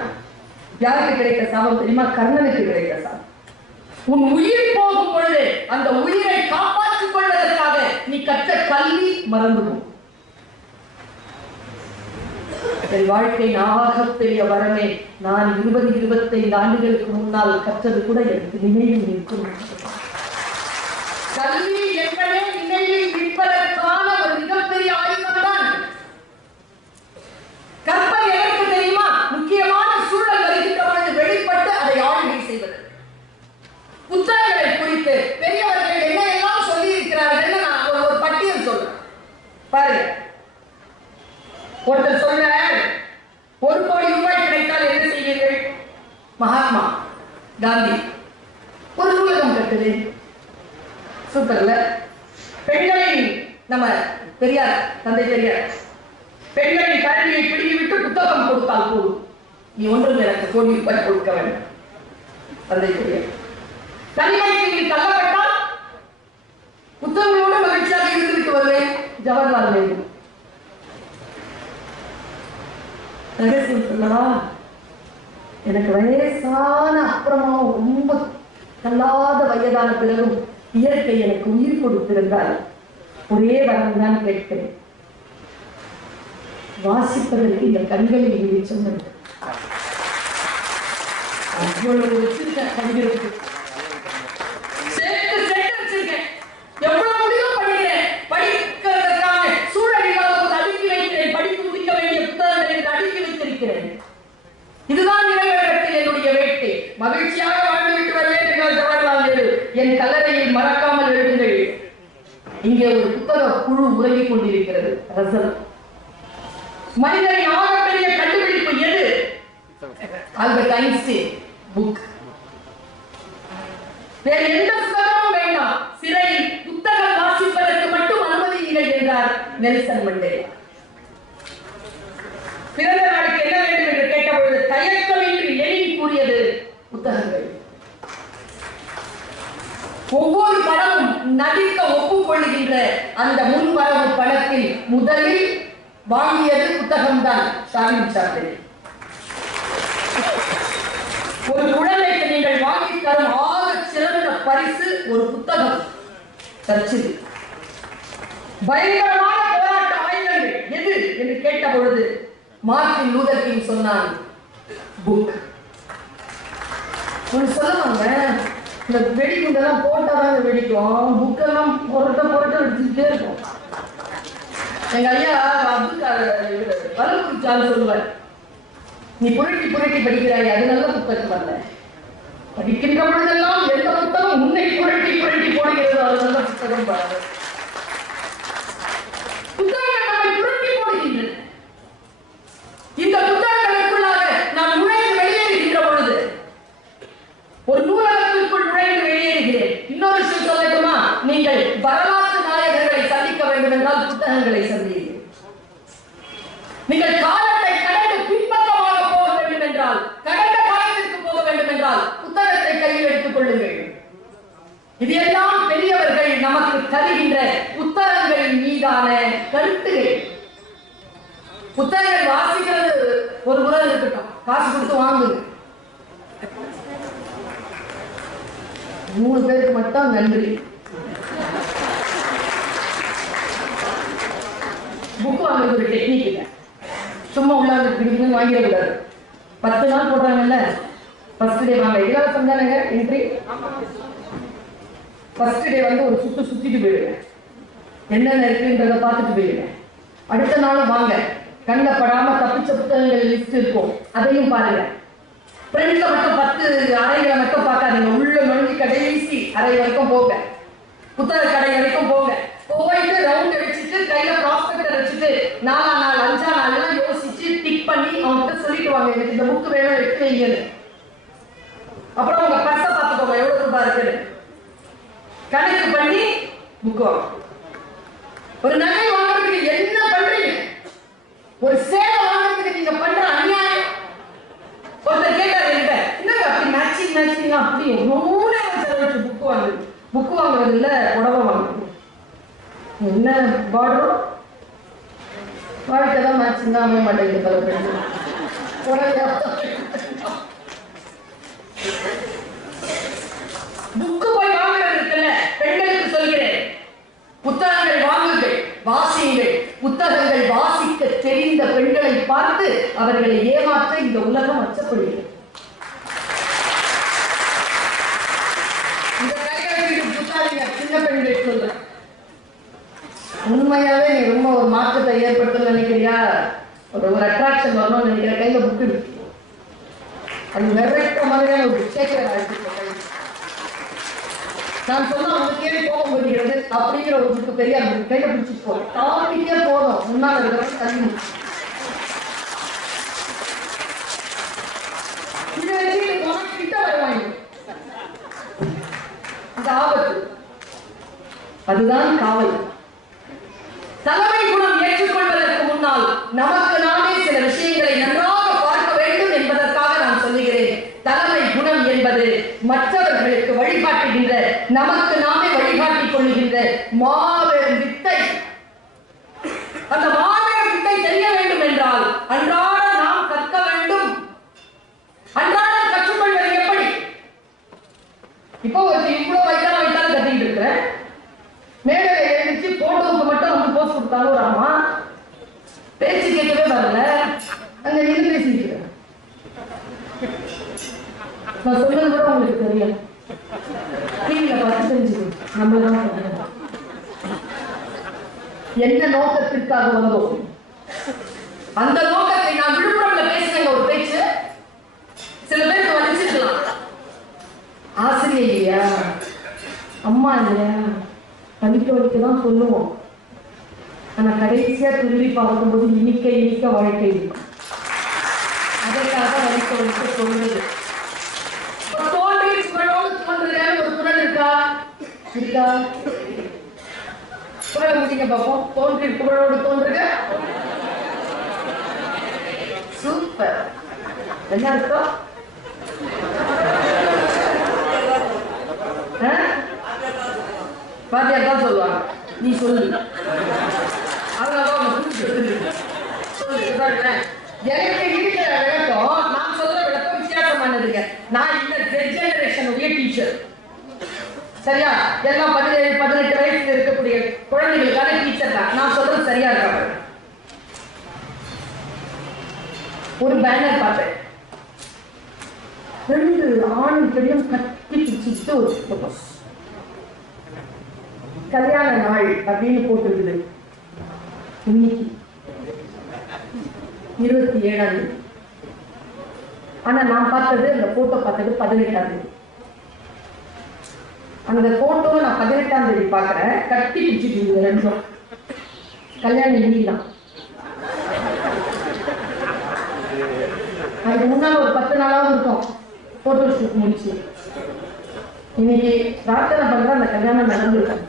யாருக்கு கிடைத்த சாபம் தெரியுமா? கர்ணனுக்கு கிடைத்த சாபம். உன் உயிர் போகும் பொழுது அந்த உயிரை காப்பாற்றிக் கொள்வதற்காக நீ கற்ற கல்வி மறந்துடும். என் வாழ்க்கை ஆக பெரிய வரமே. நான் 20-25 ஆண்டுகளுக்கு முன்னால் கற்றது கூட எனக்கு நினைவில் நிற்கும். கல்வி என்பதே நினைவில் நிற்பதற்கான ஒரு மிகப்பெரிய ஆயுதம் தான். கற்பனை எதற்கு தெரியுமா? முக்கியமான சூழல் வருகின்ற பொழுது வெளிப்பட்டு அதை ஆளுகை செய்வது. புத்தகங்களை குறித்து பெரியவர்கள் என்ன எல்லாம் சொல்லி இருக்கிறார்கள் நான் ஒரு பட்டியல் சொல்றேன் பாருங்க. ஒருத்தர் சொல்ற, 1 கோடி ரூபாய் கிடைத்தால் என்ன செய்வீர்கள்? மகாத்மா காந்தி ஒரு நூலகம் கட்டுவேன். சூப்பர்ல. பெண்களின் நம்ம பெரியார், தந்தை பெரியார், பெண்களின் கல்வியை பிடிங்கிவிட்டு புத்தகம் கொடுத்தால் போதும், நீ ஒன்றும் எனக்கு கோடி ரூபாய் கொடுக்க வேண்டும். தந்தை பெரியார். தனிமைக்கு தள்ளப்பட்டால் புத்தகங்களோடு மகிழ்ச்சியாக இருந்துவிட்டு வருவேன். ஜவஹர்லால் நேரு. சொல்லவா? எனக்கு வயசான அப்புறமா ரொம்ப தள்ளாத வயதான பிறகும் இயற்கை எனக்கு உயிர் கொடுத்திருந்தால் ஒரே வரம் தான் கேட்கிறேன், வாசிப்பதற்கு இந்த கண்களில் வெளிச்சம் இருக்கு. அவ்வளவு வச்சிருக்கேன் கண்களுக்கு, சேர்த்து வச்சிருக்கேன். எவ்வளவு முடியும் படிக்கிறேன். படிக்கிறதுக்கான சூழல் இல்லாத போது அடுக்கி வைக்கிறேன். படித்து முடிக்க வேண்டிய புத்தகங்களை அடுக்கி வைத்திருக்கிறேன். இதுதான் நிறைவேறத்தில் என்னுடைய வேட்கை. மகிழ்ச்சியாக வாழ்ந்துவிட்டு வருவேன் என்றால் ஜவஹர்லால் நேரு. என் கல்லறையை மறக்காமல் எழுதுங்கள். இங்கே ஒரு புத்தக குழு உறங்கிக் கொண்டிருக்கிறது. ரசல். மனிதனின் ஆகப்பெரிய கண்டுபிடிப்பு எது? Albert Einstein book. வேறு எந்த புத்தகமும் வேண்டாம், சிறையில் புத்தகம் வாசிப்பதற்கு மட்டும் அனுமதியுங்கள் என்றார் நெல்சன் மண்டேலா. பிறந்த நாளுக்கு என்ன வேண்டும் என்று கேட்டபொழுது தயக்கமின்றி லெனின் கூறியது புத்தகங்கள். ஒவ்வொரு படமும் நடிக்க ஒப்புக்கொள்கின்ற அந்த முன்வரவு படத்தில் முதலில் வாங்கியது புத்தகம்தான். ஷாலினி சாப்பிட்டது. ஒரு குழந்தைக்கு நீங்கள் வாங்கி தரும் ஆக சிறந்த பரிசு ஒரு புத்தகம். சர்ச்சில் பயங்கரமான போராட்ட ஆயுதங்கள் எது என்று கேட்ட பொழுது மார்ட்டின் லூதர் கிங் சொன்னான், புக். சொல்லுவாங்க, இந்த வெடிகுண்டெல்லாம் போட்டாதான் வெடிக்கும், புக்கெல்லாம் பொருட்ட வெடிச்சுட்டே இருக்கும். எங்க ஐயா வலுக்குச்சான்னு சொல்லுவார், நீ புரட்டி படிக்கிறாய், அது நல்ல புத்தகம் அல்ல. படிக்கின்ற பொழுதெல்லாம் எந்த புத்தகம் உன்னை புரட்டி போடுகிறது, அது நல்ல புத்தகம் பாரு. புத்தகங்கள் நம்மை புரட்டி போடுகின்றன. இந்த புத்தகங்களுக்குள்ளாக நாம் நுழைந்து வெளியேறுகின்ற பொழுது ஒரு நூலகத்திற்குள் நுழைந்து வெளியேறுகிறேன். இன்னொரு விஷயம் சொல்லட்டுமா? நீங்கள் வரலாற்று நாயகர்களை சந்திக்க வேண்டும் என்றால் புத்தகங்களை சந்தியுங்கள். நீங்கள் காலத்தை கடந்து பின்பக்கமாக போக வேண்டும் என்றால், கடந்த காலத்திற்கு போக வேண்டும் என்றால் புத்தகத்தை கையில் எடுத்துக் கொள்ளுங்கள். இது எல்லாம் பெரியவர்கள் நமக்கு தருகின்ற புத்தகங்களின் மீதான கருத்துகள். புத்தகங்கள் வாசிக்கிறது ஒரு முறை இருக்கட்டும், காசு கொடுத்து வாங்குங்க. 3 பேருக்கு மட்டும் நன்றி. புக் வாங்குறது ஒரு டெக்னிக் இல்லை. சும்மா உள்ளாங்க பிடிக்குன்னு வாங்கிடக்கூடாது. 10 நாள் போடுறாங்கல்ல, ஃபர்ஸ்ட் டே வாங்க இலவசம் தானேங்க என்ட்ரி. ஃபர்ஸ்ட் டே வந்து ஒரு சுத்திட்டு போயிடுங்க, என்னென்ன இருக்குன்றத பார்த்துட்டு போயிடுங்க. அடுத்த நாளும் வாங்க, கண்ணில் படாம தப்பிச்ச புத்தகங்கள் லிஸ்ட் இருக்கும், அதையும் பாருங்க. ஃப்ரெண்ட்ல மட்டும் 10 அறைகளை மட்டும் பார்க்காதீங்க, உள்ள நுழைஞ்சு கடைசி அறை வரைக்கும் போங்க, புத்தக கடை வரைக்கும் போங்க. போயிட்டு ரவுண்ட் அடிச்சுட்டு கையில ப்ராஸ்பெக்டர் வச்சுட்டு 4ஆம் நாள் 5ஆம் நாள் யோசிச்சு டிக் பண்ணி அவங்ககிட்ட சொல்லிட்டு வாங்க, எனக்கு இந்த புக் வேணும் எடுத்து வைங்கன்னு. அப்புறம் உங்க பர்ஸை பார்த்துக்கோங்க, எவ்வளவு ரூபாய் இருக்குன்னு கணக்கு பண்ணி புக் வாங்க. ஒரு நகை வாங்குறதுக்கு என்ன பண்றீங்க? ஒரு சேவை வாங்குறதுக்கு நீங்க பண்ற அநியாயம். ஒருத்தர் கேட்டாரு என்கிட்ட, என்னங்க அப்படி மேட்சிங் அப்படி புக் வாங்குறது இல்ல புடவை வாங்குறது. என்ன பார்டரும் வாழ்க்கை தான் மேட்சிங் தான் அமைய மாட்டேங்குது. பல பேர் புக்கு போய் வாங்குறது இருக்குல்ல, பெண்களுக்கு சொல்கிறேன், புத்தகங்கள் வாங்குங்கள், வாசியுங்கள். புத்தகங்கள் வாசிக்க தெரிந்த பெண்களை பார்த்து அவர்களை ஏமாற்ற இந்த உலகம் அச்சப்படுகிறது. இந்த கையெழுத்து புத்தாதீங்க, சின்ன பெண்களை சொல்றேன். உண்மையாவே நீ ரொம்ப ஒரு மாற்றத்தை ஏற்படுத்த நினைக்கிறியா, ஒரு அட்ராக்ஷன் வரணும்னு நினைக்கிற, கையில புக்கு இருக்கு, அது நிறைய மாதிரியான ஒரு கேட்கிற நான் சொன்னா உனக்கே கோபம் வருகிறது அப்படிங்கிற ஒரு புக்கு பெரியார் புக்கு கையில பிடிச்சிட்டு போகும், டாபிக்கே போதும் முன்னாள் இருக்கிற தண்ணி கிட்ட வருவாங்க. இந்த ஆபத்து அதுதான் காவல். தலைமை குணம் ஏற்றுக்கொள்வதற்கு முன்னால் நமக்கு நாமே சில விஷயங்களை நன்றாக பார்க்க வேண்டும் என்பதற்காக நான் சொல்லுகிறேன். தலைமை குணம் என்பது மற்றவர்களுக்கு வழிகாட்டுகின்ற, நமக்கு நாமே வழிகாட்டிக் கொள்ளுகின்ற மாபெரும் வித்தை. அந்த மாபெரும் வித்தை தெரிய வேண்டும் என்றால் அன்றாட நாம் கற்க வேண்டும். அன்றாடம் கற்றுக்கொள்வது எப்படி? இப்போ இவ்வளவு வைத்தாலும் கத்திட்டு இருக்கிறேன், மேடையில எழுந்துச்சு போட்டோவுக்கு மட்டும் வந்து போஸ்ட் கொடுத்தாலும் ஒரு அம்மா பேச்சு கேட்கவே வரல, அங்க நின்று பேசிக்கிறேன். நான் சொன்னது கூட உங்களுக்கு தெரியும், டிவியில பார்த்து தெரிஞ்சுக்கணும். நம்மளதான் என்ன நோக்கத்திற்காக வந்தோம், அந்த நோக்கத்தை நான் விழுப்புரம்ல பேசுறேன் ஒரு பேச்சு, சில பேருக்கு வலிச்சிருக்கலாம். ஆசிரியர் இல்லையா, அம்மா இல்லையா, படிக்க தான் சொல்லுவோம். ஆனா கடைசியா திரும்பி பார்க்கும்போது இனிக்க வாழ்க்கை இருக்கும். அதற்காக வலிக்க சொல்லுது. ஒரு குரல் இருக்கா? குரல் முடிங்க பார்ப்போம். தோன்றி குரலோடு தோன்றுக. சூப்பர். என்ன அர்த்தம்? பாத்தியார் தான் சொல்லுவாங்க, நீ சொல்லு. எனக்கு இருக்கிற விளக்கம் நான் சொல்ற விளக்கம் வித்தியாசமானதுங்க. நான் இந்த ஜெனரேஷனுடைய டீச்சர், சரியா? எல்லாம் 17-18 வயசுல இருக்கக்கூடிய குழந்தைகளுக்கான டீச்சர் தான். நான் சொல்றது சரியா இருக்காங்க. ஒரு பேனர் பார்த்தேன், 2 ஆண் பெண்ணும் கட்டி பிடிச்சிட்டு ஒரு போட்டோஸ், கல்யாண நாள் அப்படின்னு போட்டிருக்குது. இன்னைக்கு 27ஆம் தேதி. ஆனா நான் பார்த்தது, அந்த போட்டோ பார்த்தது 18ஆம் தேதி. அந்த போட்டோ நான் 18ஆம் தேதி பாக்குறேன், கட்டி பிடிச்சிட்டு இருந்தது 2 கல்யாணம் இன்னைக்குதான். அதுக்கு முன்னாள் ஒரு 10 நாளாவது இருக்கும் போட்டோ ஷூட் முடிச்சு. இன்னைக்கு பிரார்த்தனை பண்ற அந்த கல்யாணம் நடந்திருக்கேன்.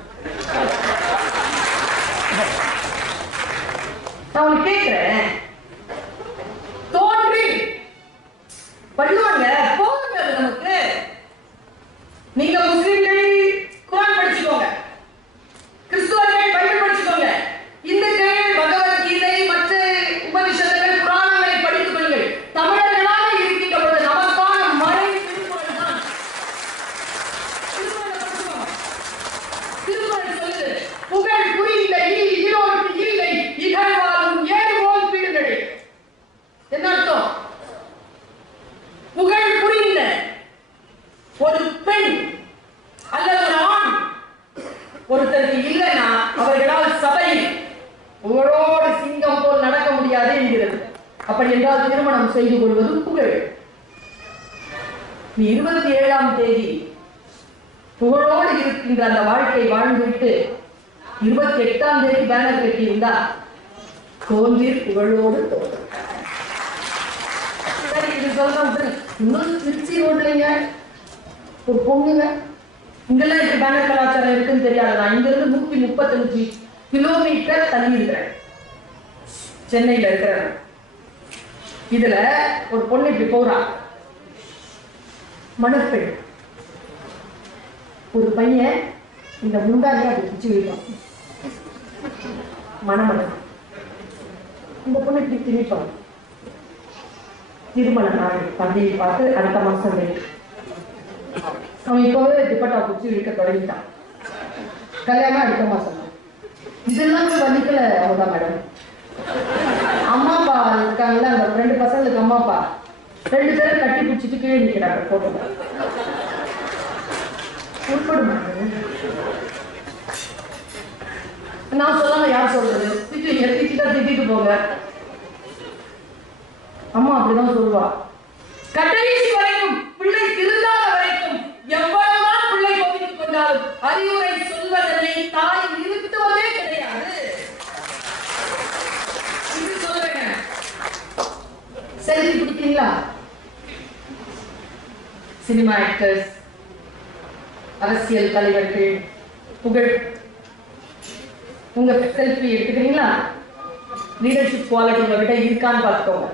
நான் உனக்கு கேட்கிறேன், தோன்றி பண்ணுவாங்க போதுங்க நமக்கு. நீங்க முஸ்லிம்கள் குர்ஆன் படிச்சுக்கோங்க, கிறிஸ்துவர்கள் பைபிள் படிச்சுக்கோங்க, இந்துக்கள் பகவத்கீதை மற்ற உபனிஷத்துகள் புராணங்களை படித்துக் கொள்ளுங்கள். தமிழர்களாக இருக்கின்ற பொழுது நமக்கான மறை திருக்குறள் தான். திருக்குறள் சொல்லுது, புகழ் புரிந்த ஈரோடு இல்லை இகழ்வாரும் திருமணம் செய்து கொள்வது புகழ். 27ஆம் தேதி புகழோடு இருக்கின்ற அந்த வாழ்க்கை வாழ்ந்துவிட்டு 28ஆம் தேதி பேனர் கட்டியிருந்தா தோன்றீர் புகழோடு தோன்றும். சரி, இது சொல்ற இன்னொரு திருச்சி ரோட்லங்க ஒரு பொண்ணுங்க, இங்கெல்லாம் இப்ப பேனர் கலாச்சாரம் இருக்குன்னு தெரியாது. நான் இங்க இருந்து 135 கிலோமீட்டர் தள்ளி இருக்கிறேன், சென்னையில இருக்கிறேன். இதுல ஒரு பொண்ணு இப்படி போறா, மணப்பெண். ஒரு பையன் இந்த முந்தானே அப்படி பிடிச்சு வைப்பான், மணமணம். இந்த பொண்ணு இப்படி திணிப்பான். திருமண நாள் தந்தையை பார்த்து அடுத்த மாசம் அவன் இப்பவே துப்பட்டா பிடிச்சி இழுக்க தொடங்கிட்டான். கல்யாணம் அடுத்த மாசம். இதெல்லாம் வலிக்கல அவதான் மேடம். அம்மா அப்பா இருக்காங்கல்ல, அந்த 2 பசங்களுக்கு அம்மா அப்பா 2 பேரை கட்டி பிடிச்சிட்டு கீழே நிற்கிறாங்க போட்டோல. உட்படும் நான் சொல்லாம யார் சொல்றது? திட்டிட்டு போங்க. அம்மா அப்படிதான் சொல்லுவா. கடைசி வரைக்கும் பிள்ளை திருந்தாத வரைக்கும் எவ்வளவுதான் பிள்ளை கோபித்துக் கொண்டாலும் அறிவுரை சொல்வதனை தாய் நிறுத்துவதே கிடையாது. இது சொல்றேங்க. செல்ஃபி பிடிக்கிறீங்களா? சினிமா ஆக்டர்ஸ், அரசியல் தலைவர்கள், புகழ், உங்க செல்ஃபி எடுத்துக்கிறீங்களா? லீடர்ஷிப் குவாலிட்டி உங்ககிட்ட இருக்கான்னு பார்த்துக்கோங்க.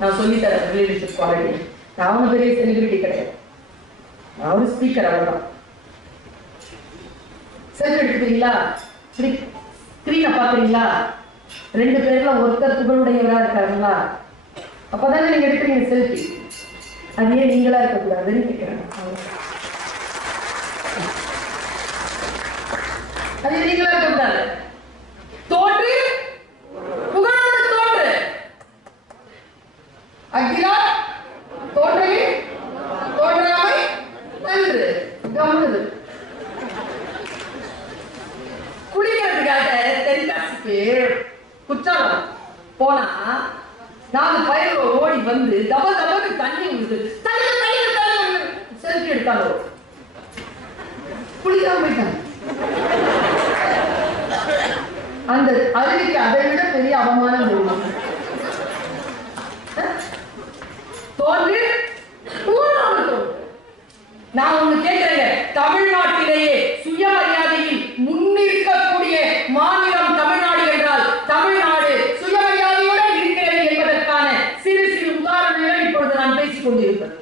நான் சொல்லித்தரேன் லீடர்ஷிப் குவாலிட்டி. நான் ஒன்றும் பெரிய செலிபிரிட்டி கிடையாது, நான் ஒரு ஸ்பீக்கர், அவ்வளவுதான். செல்ஃபி எடுத்துக்கிறீங்களா? ஸ்கிரீனை பாக்குறீங்களா? 2 பேர்ல ஒருத்தர் புகழுடையவரா இருக்காருங்களா? அப்பதானே நீங்க எடுக்கிறீங்க செல்ஃபி. அது ஏன் நீங்களா இருக்கக்கூடாதுன்னு கேட்கிறேன். அது நீங்களா இருக்கக்கூடாது. தோற்று புகழோடு தோற்று, அகிலா தோற்றவே தோற்றாமை நன்று கவனது. குடிக்கிறதுக்காக தென்காசிக்கு குற்றாலம் போனா 4 பயிர் ஓடி வந்து தபக்கு தண்ணி விடுது. செல்ஃபி எடுத்தாங்க, குளிக்காம போயிட்டாங்க. அந்த அருவிக்கு அதை விட பெரிய அவமானம் தெரியும். தோன்று நான் ஒண்ணு கேட்கிறேன். தமிழ்நாட்டிலேயே சுயமரியாதையில் முன்னிற்கக்கூடிய மாநிலம் தமிழ்நாடு என்றால் தமிழ்நாடு சுயமரியாதையோடு இருக்கிறது என்பதற்கான சிறு சிறு உதாரணங்களை இப்பொழுது நான் பேசிக் கொண்டிருப்பேன்.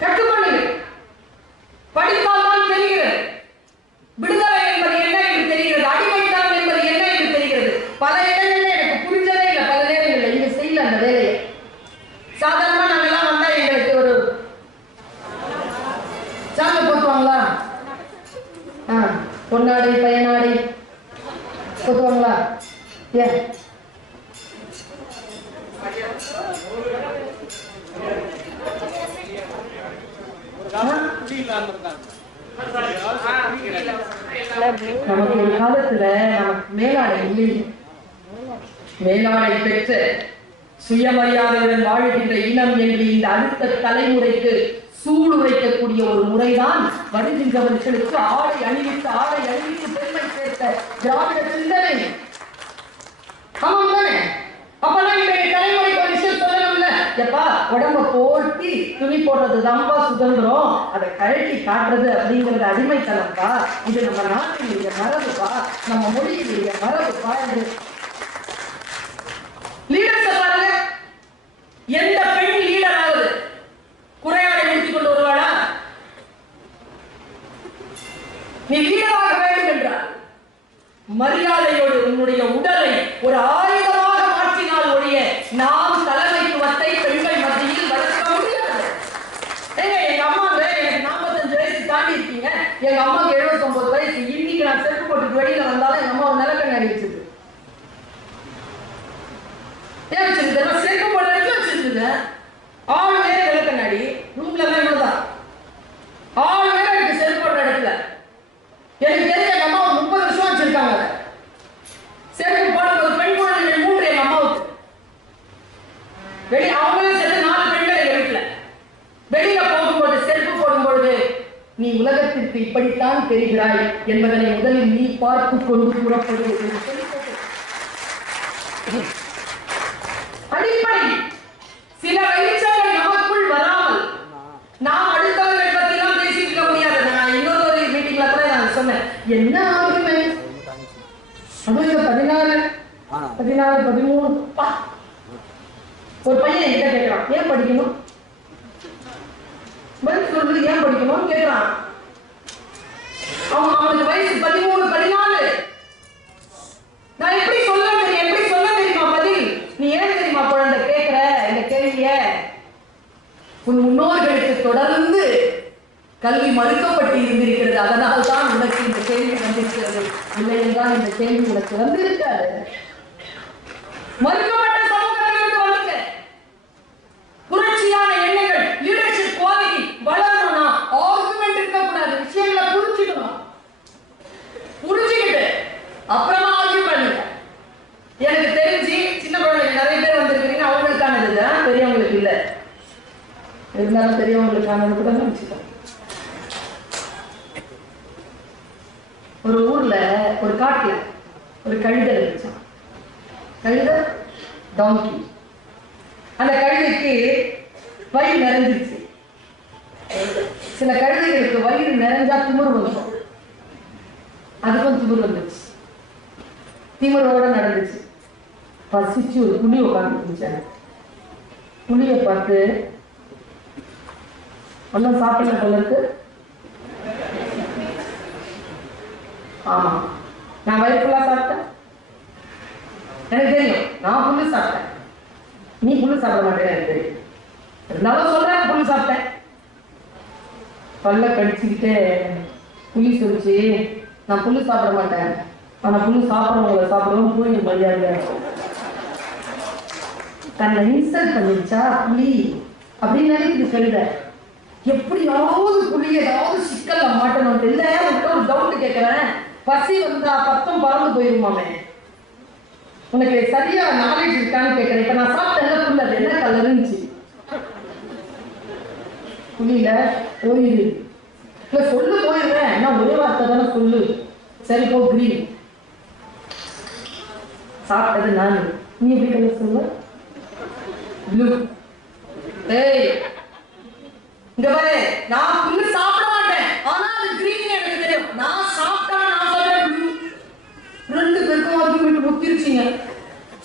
கற்றுக்கொள்ளுங்கள், படித்தால் தான் தெரிகிறது. விடுதலை என்பது என்ன என்று தெரிகிறது, அடிமைத்தனம் என்பது என்ன என்று தெரிகிறது. பல இடங்களில் எனக்கு புரிஞ்சதே இல்லை, பல நேரங்களில் இங்க செய்யல அந்த வேலையை. சாதாரணமா நாங்கெல்லாம் வந்தா எங்களுக்கு ஒரு சாங்க போட்டுவாங்களா? பொன்னாடை பையனாடை போட்டுவாங்களா? ஏன் நமக்கு ஒரு காலத்துல நமக்கு மேலாடை இல்லை. மேலாடை பெற்று சுயமரியாதையுடன் வாழ்கின்ற இனம் என்று இந்த அடுத்த தலைமுறைக்கு சூளுரைக்கக்கூடிய ஒரு முறைதான் வருகின்றவர்களுக்கு ஆடை அணிவித்து பெருமை சேர்த்த திராவிட சிந்தனை. ஆமாம் தானே? அப்பதான் இன்றைய தலைமுறைக்கு ஒரு விஷயம் சொல்லணும்ல. எப்பா உடம்ப போட்டி துணி போடுறது தான்ப்பா சுதந்திரம், அதை கழட்டி காட்டுறது அப்படிங்கிறது அடிமைத்தனப்பா. இது நம்ம நாட்டினுடைய மரபுப்பா, நம்ம மொழியினுடைய மரபுப்பா. இது லீடர்ஸ் பாருங்க, எந்த பெண் லீடர் ஆகுது குறையாடை முடித்துக் கொண்டு வருவாளா? நீ லீடராக வேண்டும் என்றால் மரியாதையோடு உன்னுடைய உடலை ஒரு ஆயுதமாக மாற்றினால் ஒழிய நாம் தலைமைத்துவத்தை பெண்கள் மத்தியில் வளர்க்க முடியாது. எங்க அம்மாங்க எனக்கு 45 வயசு தாண்டி இருக்கீங்க, எங்க அம்மாவுக்கு 79 வயசு. இன்னைக்கு நான் செருப்பு போட்டுட்டு வெளியில வந்தாலும் எங்க அம்மா ஒரு நிலக்கண்ணி அடிச்சிருக்கு. ஏன் வச்சிருக்கு? செருப்பு போட வச்சிருக்குங்க. 6 பேர் நிலக்கண்ணாடி ரூம்ல தான் இவ்வளவுதான். 6 பேர் எனக்கு செருப்பு போடுற இடத்துல. எனக்கு தெரிஞ்ச எங்க அம்மா 30 வருஷம் வச்சிருக்காங்க. செருப்பு போடும்போது பெண் குழந்தைகள் 3 எங்க அம்மாவுக்கு. நீ உலகத்திற்கு இப்படித்தான் தெரிகிறாய் என்பதனை முதலில் நீ பார்த்து கொண்டு கூறப்படுவது அடிப்படை. சில வெளிச்சங்கள் நமக்குள் வராமல் நாம் அடுத்தவர்கள் பத்தி எல்லாம் பேசிக்க முடியாது. நான் இன்னொரு மீட்டிங்ல கூட நான் சொன்னேன், என்ன ஆர்குமெண்ட் அது 16 13 ஒரு பையன் என்கிட்ட கேட்கிறான், ஏன் படிக்கணும் பதில் சொல்றது, ஏன் படிக்கணும் கேட்கிறான். அவனுக்கு வயசு 13 14. நான் எப்படி சொல்ல தெரியுமா பதில்? நீ ஏன் தெரியுமா குழந்தை கேட்கிற இந்த கேள்விய? உன் முன்னோர்களுக்கு தொடர்ந்து கல்வி மறுக்கப்பட்டு இருந்திருக்கிறது, அதனால் தான் உனக்கு இந்த கேள்வி வந்திருக்கிறது. இல்லை என்றால் இந்த கேள்வி உனக்கு வந்திருக்காது. மறுக்கப்பட்ட சமூகத்திலிருந்து வந்தீங்க. புரட்சியான எண்ணங்கள், லீடர்ஷிப் குவாலிட்டி வளரணும்னா ஆர்குமெண்ட் இருக்கக்கூடாது. விஷயங்களை புரிஞ்சுக்கிட்டு அப்புறமா ஆர்கியூ பண்ணுங்க. எனக்கு தெரிஞ்சு சின்ன குழந்தைங்க நிறைய பேர் வந்திருக்கீங்க, அவங்களுக்கானது இதுதான், பெரியவங்களுக்கு இல்லை. இருந்தாலும் பெரியவங்களுக்கானது கூட நினைச்சுக்கோங்க. ஒரு ஊர்ல ஒரு காட்டுல ஒரு கழுதை இருந்துச்சான். கழுதை டாங்கி. அந்த கழுதைக்கு வயிறு நிறைஞ்சிருச்சு. சில கழுதைகளுக்கு வயிறு நிறைஞ்சா திமிரு வந்துடும். அதுக்கும் திமிரு வந்துச்சு. திமிரோட நடந்துச்சு. பசிச்சு ஒரு புலி உட்காந்துருந்துச்சு. புலியை பார்த்து ஒன்னும் சாப்பிடல போல இருக்கு. ஆமா, நான் வயிறு ஃபுல்லா சாப்பிட்டேன், எனக்கு தெரியும். நான் புல்லு சாப்பிட்டேன், நீ புல்லு சாப்பிட மாட்டேன் எனக்கு தெரியும். இருந்தாலும் சொல்றேன், புல்லு சாப்பிட்டேன். பல்ல கடிச்சுக்கிட்டே புலி சொல்லிச்சு, நான் புல்லு சாப்பிட மாட்டேன், ஆனா புல்லு சாப்பிடறவங்களை சாப்பிடவும் புலி மரியாதை. தன்னை இன்சல்ட் பண்ணிருச்சா புலி அப்படின்னு நினைக்குது கழுதை. எப்படியாவது புலி ஏதாவது சிக்கல்ல மாட்டணும். இல்ல ஒரு டவுட் கேட்கிறேன், பசி வந்தா பத்தம் பறந்து போயிருமாமே, உனக்கு சரியா நாலேஜ் இருக்கான்னு கேட்கிறேன். இப்ப நான் சாப்பிட்டேன் புல்லு, அது என்ன கலர் இருந்துச்சு? புலியில போயிரு இல்ல சொல்லு, போயிருவேன் என்ன ஒரே வார்த்தை தானே சொல்லு. சரி போ, கிரீன். சாப்பிட்டது நான், நீ எப்படி கலர் சொல்ல? ப்ளூ. ஏய் இங்க பாரு, நான் புல்லு சாப்பிட மாட்டேன், ஆனா அது கிரீன் எனக்கு தெரியும். நான் சாப்பிட்டா நான் சொல்றேன் ப்ளூ. ரெண்டு பேருக்கும் ஆர்குமெண்ட் முத்திருச்சுங்க.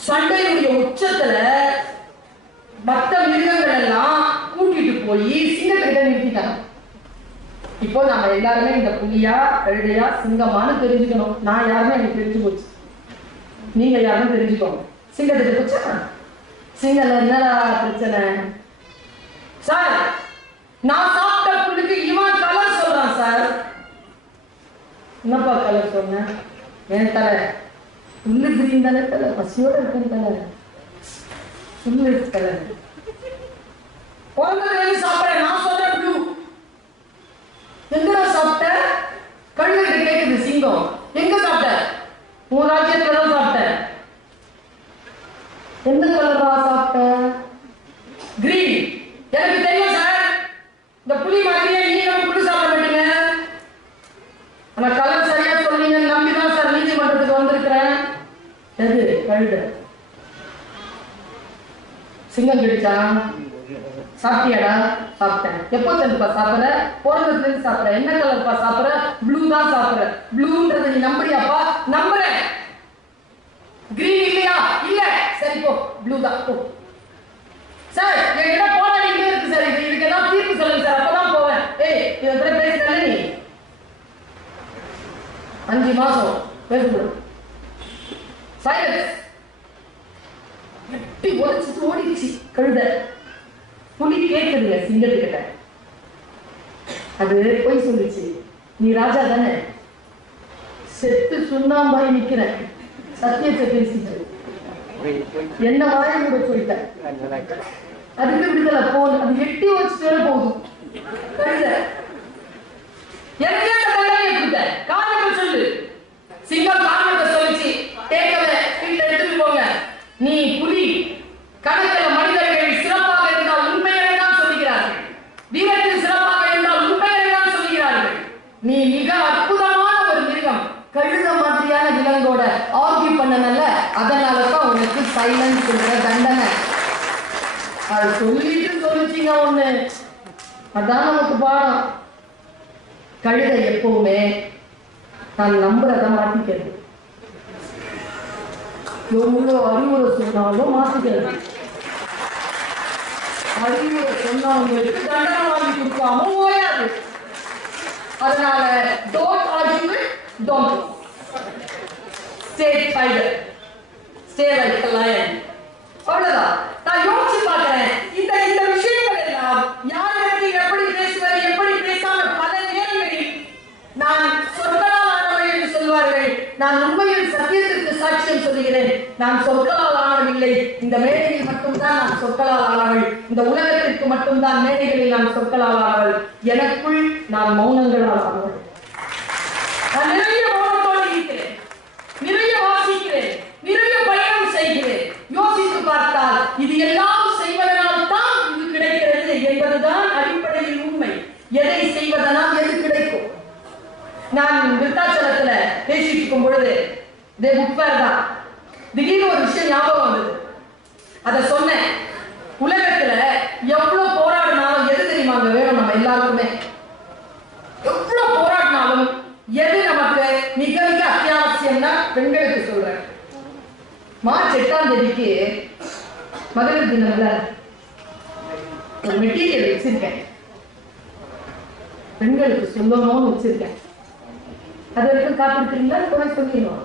சண்டையுடைய உச்சத்துல மற்ற மிருகங்கள் எல்லாம் கூட்டிட்டு போய் சிங்கத்திட்ட நிறுத்திட்டாங்க. இப்போ நம்ம எல்லாருமே இந்த புலியா கழுதையா சிங்கமானு தெரிஞ்சுக்கணும். நான் யாருமே எனக்கு தெரிஞ்சு போச்சு, நீங்க யாரும் தெரிஞ்சுக்கோங்க. சிங்கத்திட்ட போச்சா? சிங்கம் என்னடா பிரச்சனை சார்? நான் சாப்பிட்ட புல்லுக்கு இவன் கலர் சொல்றான் சார். என்னப்பா கலர் சொன்ன? ஏன் தலை புல்லு கிரீன் தானே கலர், பசியோட இருக்கு கலர், புல்லு கலர். பிறந்ததுல சாப்பிட்றேன், நான் சொல்றேன் ப்ளூ. எங்கடா சாப்பிட்ட? கழுதை கேட்குது சிங்கம், எங்க சாப்பிட்ட? உன் ராஜ்யத்துல தான் சாப்பிட்டேன். எந்த கலரா சாப்பிட்ட? கிரீன். எனக்கு தெரியும் சார், இந்த புலி மாதிரியே நீங்க புல்லு சாப்பிட மாட்டீங்க, ஆனா கலர் சரியா சொன்னீங்க நம்பிதான் சார் நீதிமன்றத்துக்கு வந்திருக்கிறேன். எது? கழுதை. சிங்கம் கிடைச்சா சாப்பிட்டியாடா? சாப்பிட்டேன். எப்போ தெரியுப்பா சாப்பிட்ற? பிறந்ததுல இருந்து சாப்பிட்ற. என்ன கலர்ப்பா சாப்பிட்ற? ப்ளூ தான் சாப்பிட்ற. ப்ளூன்றது நீ நம்புறியாப்பா? நம்புறேன். கிரீன் இல்லையா? இல்ல. சரி போ, ப்ளூ தான் போ. சார் என்கிட்ட போராடிட்டே இருக்கு சார், இதுக்கு ஏதாவது தீர்ப்பு சொல்லுங்க சார், அப்பதான் போவேன். ஏய் இவன் கூட பேசுறல நீ 5 மாசம் பேசக்கூடாது. சைலன்ஸ். எட்டி உடச்சிட்டு ஓடிடுச்சு கழுதை. புலி கேட்குதுங்க சிங்கத்துக்கிட்ட. அது போய் சொல்லிச்சு, நீ ராஜா தானே, செத்து சுண்ணாம்பாய் நிக்கிற, சத்தியத்தை பேசிட்டு என்ன வாயை கூட சொல்லிட்ட, அதுக்கு விடுதலை போன். அது எட்டி வச்சுட்டு போதும் கழுதை. காரணம் சொல்லு. சிங்கம் காரணத்தை சொல்லிச்சு, கேட்கல, வீட்டுல எடுத்துட்டு போங்க. நீ புலி, கணக்கில் மனிதர்கள் சிறப்பாக இருந்தால் உண்மையை தான் சொல்லுகிறார்கள், வீரத்தில் சிறப்பாக இருந்தால் உண்மையை தான் சொல்லுகிறார்கள். நீ மிக அற்புதமான ஒரு மிருகம், கழுத மாதிரியான விலங்கோட ஆர்கியூ பண்ணனல்ல, அதனாலதான் உனக்கு சைலன்ஸ் தண்டனை. அது சொல்லிட்டு சொல்லிச்சீங்க ஒண்ணு, அதான் நமக்கு பாடம். கழுதை எப்பவுமே நான் நம்புறத மாத்திக்கிறது, எவ்வளவு அறிவுரை சொன்னாலும் மாத்திக்கிறது. அறிவுரை சொன்னவங்களுக்கு தண்டனை வாங்கி கொடுக்காம ஓயாது. அதனால don't argue, don't stay tiger, stay like a lion. அவ்வளவுதான். நான் யோசிச்சு பார்க்கிறேன், இந்த விஷயங்கள் எல்லாம் யாருக்கு எப்படி பேசுவது, எப்படி பேசாம பல நேரங்களில் நான் சொற்களால் ஆனவள் என்று சொல்வார்கள். நான் உண்மையில் சத்தியத்திற்கு சாட்சியம் சொல்லுகிறேன். நான் சொற்களால் ஆனவில்லை, இந்த மேடையில் மட்டும்தான் நான் சொற்களால் ஆனவள். இந்த உலகத்திற்கு மட்டும்தான் மேடைகளில் நான் சொற்களால் ஆனவள். எனக்குள் நான் மௌனங்களால் ஆனவள். நான் நிறைய மௌனத்தோடு இருக்கிறேன், நிறைய வாசிக்கிறேன், நிறைய பயணம் செய்கிறேன். யோசித்து பார்த்தால் இது எல்லாம் செய்வதனால் தான் இது கிடைக்கிறது என்பதுதான் அடிப்படையில் உண்மை. எதை செய்வதனால் எது கிடைக்கும்? நான் விருத்தாச்சலத்துல பேசிட்டு இருக்கும் பொழுது தான் திடீர்னு ஒரு விஷயம் ஞாபகம் வந்தது. அதை சொன்னேன். உலகத்துல எவ்வளவு போராடினாலும் எது தெரியுமாங்க வேணும்? நம்ம எல்லாருக்குமே எவ்வளவு போராடினாலும் எது நமக்கு மிக மிக அத்தியாவசியம்னா பெண்களுக்கு சொல்றேன். மார்ச் 8ஆம் தேதிக்கு மகளிர் தினம்ல ஒரு மெட்டீரியல் வச்சிருக்கேன், பெண்களுக்கு சொல்லணும்னு வச்சிருக்கேன். அது வரைக்கும் காத்திருக்கிறீங்களா? கூட சொல்லிடுவோம்.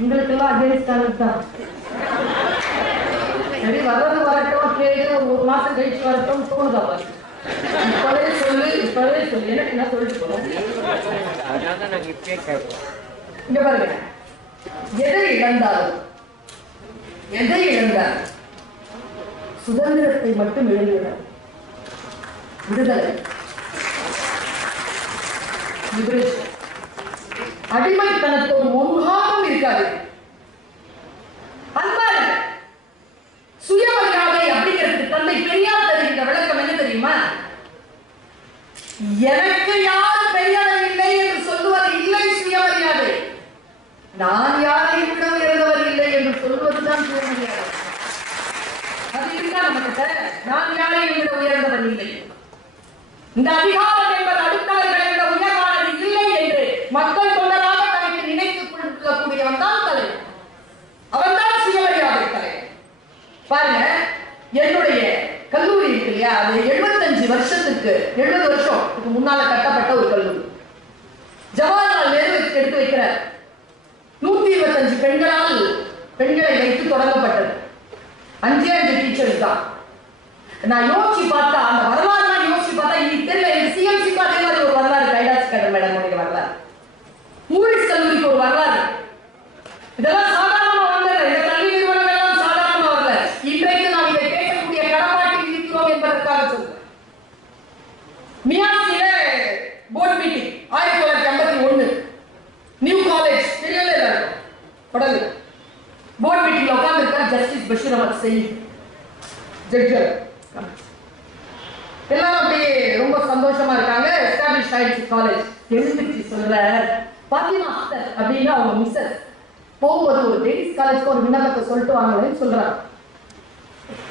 உங்களுக்கு எல்லாம் அகேன்ஸ்ட் தான். சரி, வர்றது வரட்டும், கேடு ஒரு மாசம் கழிச்சு வரட்டும் தோணுதா பாரு. இப்பவே சொல்லு, இப்பவே சொல்லு. எனக்கு என்ன சொல்லிட்டு போறோம்? இங்க பாருங்க, எதை இழந்தாலும் சுதந்திரத்தை மட்டும் இழந்துவிடாது. விடுதலை, அடிமைத்தனத்தோடு ஒன்றாகவும் இருக்காது. அன்பாரு சுயமரியாதை அப்படிங்கிறது தந்தை பெரியார் தருகின்ற விளக்கம் என்ன தெரியுமா? எனக்கு யாரும் பெரியார் இல்லை என்று சொல்லுவது இல்லை சுயமரியாதை. நான் யாரையும் விட உயர்ந்தவர் இல்லை என்று சொல்வதுதான் சுயமரியாதை. அது இருக்கா நமக்கு? நான் யாரையும் விட உயர்ந்தவர் இல்லை, இந்த அதிகாரம் என்பது அடுத்தவர்களை விட உயர்வானது இல்லை என்று மக்கள் தொண்டராக தனக்கு நினைத்துக் கொள்ளக்கூடியவன் தான் தலைவர். அவன் தான் சுயமரியாதை தலைவர். பாருங்க, என்னுடைய கல்லூரி இருக்கு இல்லையா, அது 70 வருஷத்துக்கு முன்னால கட்டப்பட்ட ஒரு கல்லூரி. ஜவஹர்லால் நேரு எடுத்து வைக்கிறார். 125 பெண்களை வைத்து தொடங்கப்பட்டது. 5 டீச்சர்ஸ் தான். நான் யோசிச்சு பார்த்தா, அந்த வரலாறு யோசிச்சு பார்த்தா இன்னைக்கு தெரியல. எனக்கு சிஎம்சிக்கு அதே மாதிரி ஒரு வரலாறு, கைலாஷ் கடன் மேடம் வரலாறு, மூரிஸ் கல்லூரிக்கு ஒரு வரலாறு. இதெல்லாம் சாதாரணமா வரல, இந்த கல்வி நிறுவனங்கள் எல்லாம் சாதாரணமா வரல. இன்றைக்கு நாம் இதை பேசக்கூடிய கடப்பாட்டில் இருக்கிறோம் என்பதற்காக சொல்றேன். மியாசில போர்ட் மீட்டிங் 1951, நியூ காலேஜ் தெரியல, படகு போர்ட் மீட்டிங்ல உட்கார்ந்து இருக்கார் ஜஸ்டிஸ் பஷீர் அஹமத் சயீத் ஜட்ஜர். எல்லாரும் அப்படியே ரொம்ப சந்தோஷமா இருக்காங்க. எஸ்டாப்ளிஷ் ஆயிடுச்சு காலேஜ். எழுந்துச்சு சொல்ற பாத்திமா அக்தர் அப்படின்னு அவங்க மிஸ்ஸஸ் போகும்போது ஒரு லேடிஸ் காலேஜ்க்கு ஒரு விண்ணப்பத்தை சொல்லிட்டு வாங்கன்னு சொல்றாங்க.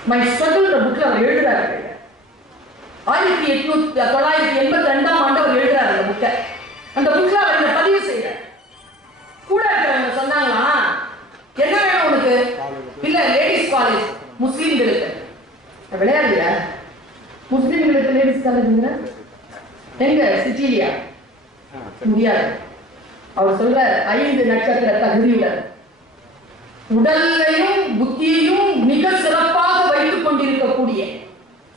மை ஸ்ட்ரகிள் புக்ல அவர் எழுதுறாரு. 1982ஆம் ஆண்டு அவர் எழுதுறாரு அந்த புக்கை. அந்த புக்ல அவர் இந்த பதிவு செய்யறார். கூட இருக்கிறவங்க சொன்னாங்களா, என்ன வேணும் உனக்கு? இல்ல, லேடிஸ் காலேஜ் முஸ்லீம்களுக்கு. விளையாடுறியா? முஸ்லீம்களுக்கு லேடிஸ் காலேஜ் எங்க? சிச்சிலியா? முடியாது. அவர் சொல்ற 5 நட்சத்திர தகுதியுடன் உடலையும் புத்தியையும் மிக சிறப்பாக வைத்துக் கொண்டிருக்கக்கூடிய,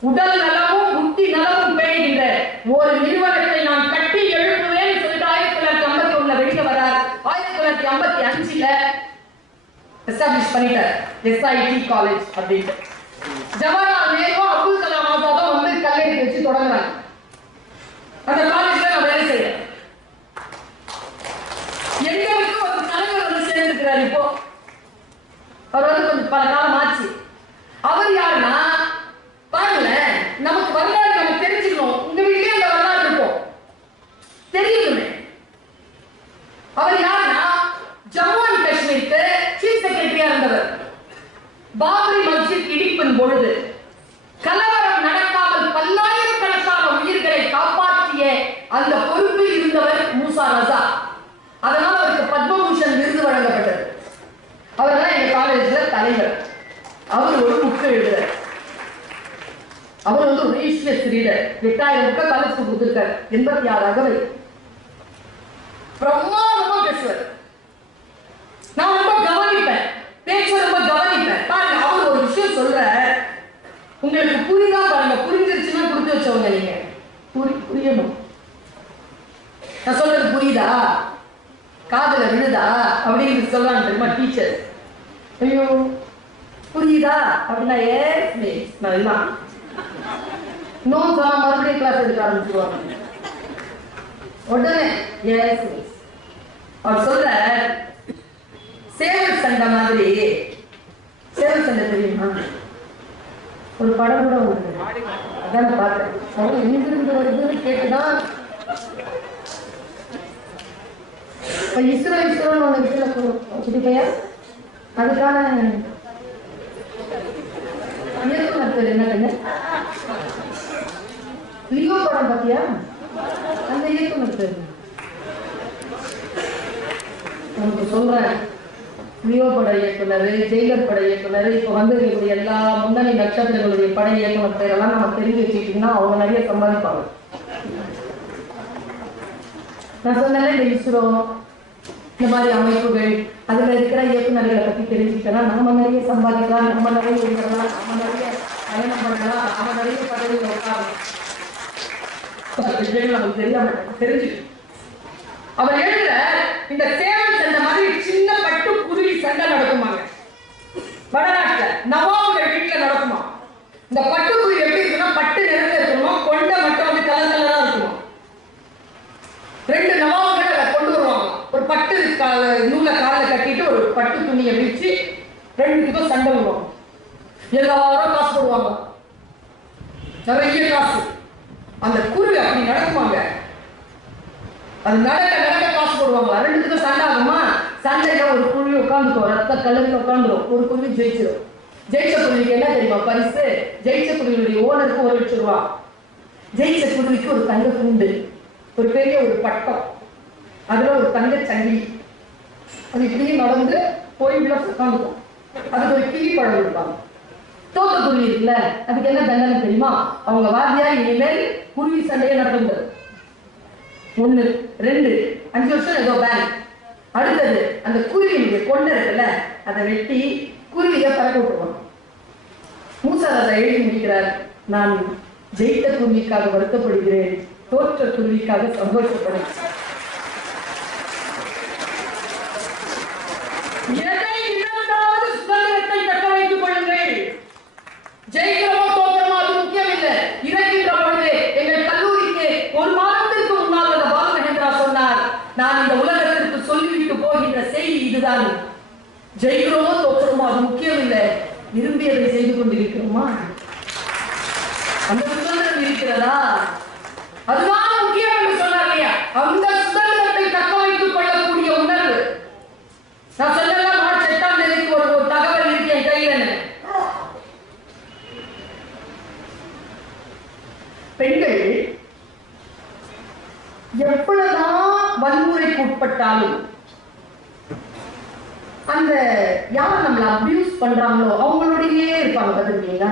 உடல் நலமும் புத்தி நலமும் பேணுகின்ற ஒரு நிறுவனத்தை நான் கட்டி எழுப்புவேன் சொல்லிட்டு 1951 வெளியே வரார். 1955 எஸ்டாப்ளிஷ் பண்ணிட்டார் SIT காலேஜ் அப்படின்னு. ஜவஹர்லால் நேரு அப்துல் கலாம் ஆசாதும் வந்து கல்லெடுத்து வச்சு தொடங்குறாங்க. அந்த காலேஜ்ல நான் வேலை செய்யறேன். எங்களுக்கு ஒரு தலைவர் வந்து சேர்ந்திருக்கிறார். இப்போ அவர் வந்து கொஞ்சம் பல காலம் ஆச்சு. அவர் யாருன்னா பாபரி மஸ்ஜித் இடிப்பின் பொழுது கலவரம் நடக்காமல் பல்லாயிரக்கணக்கான உயிர்களை காப்பாற்றிய அந்த பொறுப்பில் இருந்தவர் மூசா ரசா. அதனால் அவருக்கு பத்மபூஷன் விருது வழங்கப்பட்டது. அவர் தான் எங்க காலேஜ்ல தலைவர். அவர் ஒரு புக்கு எழுதுறார். அவர் வந்து ஒரு ஈஸ்வஸ் ரீடர். 8000 புக்கை காலேஜ்க்கு கொடுத்திருக்கார். 86 அகவை. பிரம்மாண்டமா பேசுவார். நான் ரொம்ப கவனிப்பேன், பேச்ச ரொம்ப கவனிப்பேன். பாருங்க, அவர் ஒரு விஷயம் சொல்ற, உங்களுக்கு புரியுதா பாருங்க. புரிஞ்சிருச்சுன்னா கொடுத்து வச்சவங்க நீங்க. புரியணும். நான் சொல்றது புரியுதா, காதுல விழுதா அப்படின்னு சொல்றாங்க தெரியுமா டீச்சர். ஐயோ புரியுதா அப்படின்னா ஏஸ் மிஸ் நான் இன்னும் சொன்னா மறுபடியும் கிளாஸ் எடுக்க ஆரம்பிச்சுருவாங்க. உடனே எஸ் மிஸ். அவர் சொல்ற சேவல் சண்டை மாதிரி. சேவல் சண்டை தெரியுமா? ஒரு படம் கூட உண்டு, அதான் பார்த்தேன். எங்கிருந்து வருதுன்னு கேட்டுதான் இஸ்ரோன்னு ஒன்று விஷயம் பையா. அதுக்கான இயக்குனர் பேர் என்ன கண்ணு? லியோ படம் பார்த்தியா? அந்த இயக்குனர் பேர் உனக்கு சொல்றேன். லியோ பட இயக்குனர், ஜெயிலர் பட இயக்குனர், இப்போ வந்து எல்லா முன்னணி நட்சத்திரங்களுடைய பட இயக்குனர் பேரெல்லாம் நம்ம தெரிஞ்சு வச்சுக்கிட்டீங்கன்னா அவங்க நிறைய சம்பாதிப்பாங்க. நான் சொன்னாலே இந்த இஸ்ரோ இந்த மாதிரி அமைப்புகள் அதுல இருக்கிற இயக்குநர்களை பத்தி தெரிஞ்சுக்கிட்டா நம்ம நிறைய சம்பாதிக்கலாம், நம்ம நிறைய எழுதலாம், நம்ம நிறைய பயணம் பண்ணலாம், நம்ம நிறைய பதவிகள் உட்காரலாம். நமக்கு தெரியாம தெரிஞ்சு அவர் எழுதுற இந்த சேவல் சண்டை மாதிரி சின்ன பட்டு குருவி சண்டை நடக்குமாங்க வடநாட்டுல. நவாபுகள் வீட்டுல நடக்குமா. இந்த பட்டு குருவி எப்படி இருக்குன்னா பட்டு நிறத்துல இருக்கணுமா, கொண்டை மட்டும் வந்து கலர் கலரா இருக்குமா. 2 நவாபுகள் அதை கொண்டு வருவாங்க. ஒரு பட்டு நூலை காலில் கட்டிட்டு ஒரு பட்டு துணியை விரிச்சு 2 சண்டை விடுவாங்க. எல்லாரும் காசு போடுவாங்க, நிறைய காசு. அந்த குருவி அப்படி நடக்குவாங்க. அது நடக்க காசு போடுவாங்க. 2 சண்டை ஆகுமா. சண்டையில ஒரு குருவி உட்காந்துக்கும், ரத்த கலரில் உட்காந்துரும். ஒரு குருவி ஜெயிச்சிடும். ஜெயிச்ச குருவிக்கு என்ன தெரியுமா பரிசு? ஜெயிச்ச குருவியுடைய ஓனருக்கு 1 லட்சம் ரூபாய். ஜெயிச்ச குருவிக்கு ஒரு தங்க துண்டு, ஒரு பெரிய ஒரு பட்டம், அதுல ஒரு தங்க சங்கிலி. அது இப்படியே நடந்து போய் உள்ள உட்காந்துக்கும். அதுக்கு ஒரு கிளி பழம் கொடுப்பாங்க. தோத்த குருவி இருக்குல்ல, அதுக்கு என்ன தண்டனை தெரியுமா? அவங்க வாத்தியா இனிமேல் குருவி சண்டையை நடந்துட்டாரு. 1, 2, 5 வருஷம் ஏதோ பேன். அடுத்தது அந்த குருவியுடைய கொண்டை இருக்குல்ல, அதை வெட்டி குருவியை பறக்க விட்டுருவாங்க. மூசா ரசா எழுதி முடிக்கிறார், நான் ஜெயித்த குருவிக்காக வருத்தப்படுகிறேன், தோற்ற குருவிக்காக சந்தோஷப்படுகிறேன். எதை இழந்தாலும் சுதந்திரத்தை தக்க வைத்துக் கொள்ளுங்கள். ஜெயிக்கிறோமோ தோற்றமோ அது முக்கியம் இல்லை. இறக்கின்ற பொழுது எங்கள் கல்லூரிக்கு 1 மாதத்திற்கு முன்னால் அந்த பாலமகேந்திரா சொன்னார், நான் இந்த உலகத்திற்கு சொல்லிவிட்டு போகின்ற செய்தி இதுதான். ஜெயிக்கிறோமோ தோற்றமோ அது முக்கியம் இல்லை, விரும்பியதை செய்து கொண்டிருக்கிறோமா, அந்த சுதந்திரம் இருக்கிறதா, அதுதான் முக்கியம் என்று சொன்னார் இல்லையா? அந்த சுதந்திரத்தை தக்க வைத்துக் கொள்ளக்கூடிய உணர்வு. நான் சொல்லலாம், மார்ச் 8ஆம் தேதிக்கு ஒரு தகவல் இருக்கு என் கையில். பெண்கள் எப்பொழுதுதான் வன்முறைக்கு உட்பட்டாலும் அந்த யார் நம்மளை அபியூஸ் பண்றாங்களோ அவங்களோடயே இருப்பாங்க. பார்த்துருக்கீங்களா?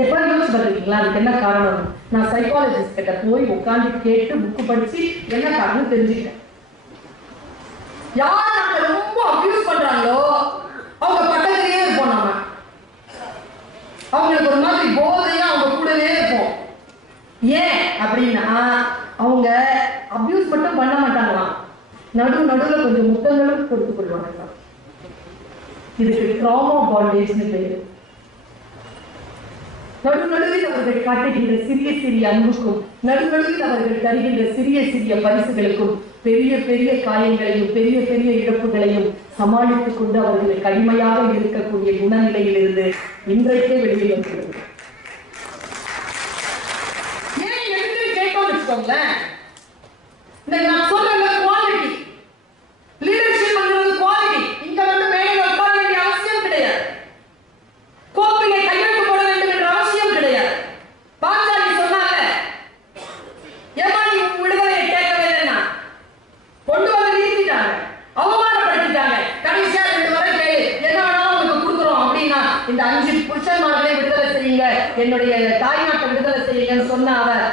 எப்ப யோசிச்சு பார்த்துருக்கீங்களா? அதுக்கு என்ன காரணம்? நான் சைக்காலஜிஸ்ட் கிட்ட போய் உட்காந்து கேட்டு புக்கு படிச்சு என்ன காரணம் தெரிஞ்சுக்கிட்டேன். யார் நம்மளை ரொம்ப அபியூஸ் பண்றாங்களோ அவங்க பக்கத்திலேயே இருப்போம். நம்ம அவங்களுக்கு ஒரு மாதிரி போதையா அவங்க கூடவே இருப்போம். ஏன் அப்படின்னா அவங்க அபியூஸ் மட்டும் பண்ண மாட்டாங்களாம், நடுவில் கொஞ்சம் முத்தங்களும் கொடுத்து கொள்வாங்க. இதுக்கு ட்ராமா பாண்டேஜ்னு பேரு. நடுநடுவில் அவர்கள் காட்டுகின்ற சிறிய சிறிய அன்புக்கும், நடுநடுவில் அவர்கள் தருகின்ற சிறிய சிறிய பரிசுகளுக்கும் பெரிய பெரிய காயங்களையும் பெரிய பெரிய இழப்புகளையும் சமாளித்துக் கொண்டு அவர்கள் கடுமையாக இருக்கக்கூடிய குணநிலையில் இருந்து இன்றைக்கே வெளியில் வந்துள்ளது. ஏன் எடுத்து கேட்டோம்னு வச்சுக்கோங்களேன், இந்த நான் சொல்ற குவாலிட்டி லீடர்ஷிப் குவாலிட்டி இங்க 5 புருஷன்மார்களை விடுதலை செய்யுங்க, என்னுடைய தாய்நாட்டை விடுதலை செய்யுங்கன்னு சொன்ன அவர்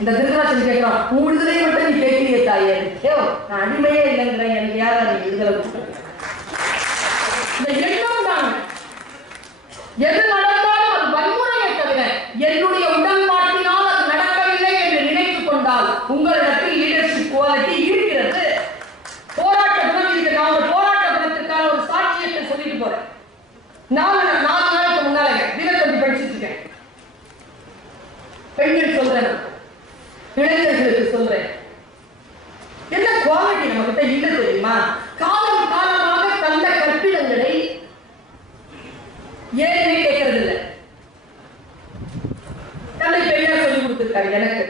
இந்த திருதராட்சன் கேட்கிறான், உன் விடுதலை மட்டும் நீ கேட்கிறிய தாயே, ஏ நான் அடிமையே இல்லைங்கிறேன், எனக்கு யாரா நீ விடுதலை கொடுக்க? இந்த எண்ணம் தான் எது நடந்தாலும் அது வன்முறையை தவிர என்னுடைய உடன்பாட்டினால் அது நடக்கவில்லை என்று நினைத்துக் கொண்டால் உங்களிடத்தில் லீடர்ஷிப் குவாலிட்டி இருக்கிறது. போராட்ட குணம் இருக்கு. நான் ஒரு போராட்ட குணத்திற்கான ஒரு சாட்சியத்தை சொல்லிட்டு போறேன். 4 நாளுக்கு முன்னால தினத்தந்தி படிச்சுட்டு இருக்கேன். பெண்கள் சொல்றேன், இளைஞர்களுக்கு சொல்றேன், என்ன குவாலிட்டி நம்ம கிட்ட இல்லை தெரியுமா? காலம் காலமாக தந்த கற்பிதங்களை ஏன் கேட்கறது இல்லை. தன்னை பெரியார் சொல்லி கொடுத்திருக்காரு. எனக்கு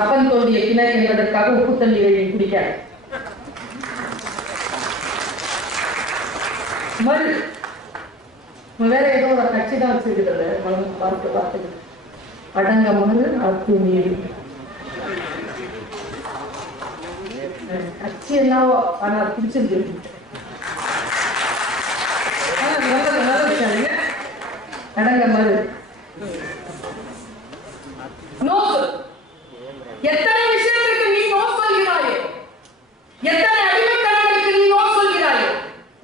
அப்பன் தோண்டிய கிணறு என்பதற்காக உப்பு தண்ணீரை குடிக்காது. மறு வேற ஏதோ ஒரு கட்சி தான் வச்சிருக்கிறது. பார்த்து அடங்க மறு அத்து நீர் கட்சி எல்லாம் ஆனா பிடிச்சிருக்கு. அடங்க மறு நோ. எத்தனை விஷயத்துக்கு நீ நோ சொல்கிறாயோ, எத்தனை அடிமைத்தனங்களுக்கு நீ நோ சொல்கிறாயோ,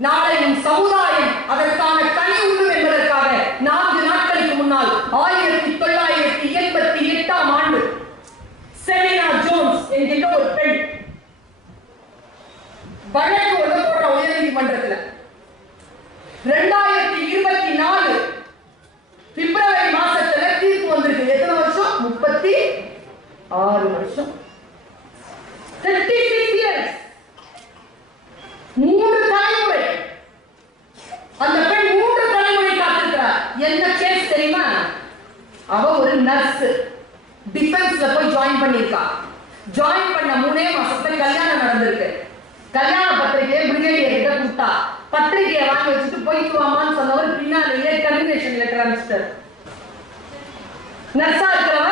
நாளை உன் சமுதாயம் அதற்கான தனி உண்டு என்பதற்காக 4 நாட்களுக்கு முன்னால் 1988ஆம் ஆண்டு செலினா ஜோன்ஸ் என்கின்ற ஒரு பெண் வழக்கு ஒன்று போடுற உயர்நீதிமன்றத்தில் 2024 பிப்ரவரி மாசத்துல தீர்ப்பு வந்திருக்கு. எத்தனை வருஷம்? 36 வருஷம். 36 years. 3 தலைமுறை. அந்த பெண் 3 தலைமுறை காத்திருக்கிறார். என்ன கேஸ் தெரியுமா? அவ ஒரு நர்ஸ், டிஃபென்ஸ்ல போய் ஜாயின் பண்ணிருக்கா. ஜாயின் பண்ண 3 மாசத்துல கல்யாணம் நடந்திருக்கு. கல்யாண பத்திரிகையை பிரிகேடியர் கிட்ட கொடுத்தா, பத்திரிகையை வாங்கி வச்சுட்டு போயிட்டு வாமான்னு சொன்னவர் பின்னாலேயே டெர்மினேஷன் லெட்டர் அனுப்பிச்சிட்டார். நர்ஸா இருக்கிறவ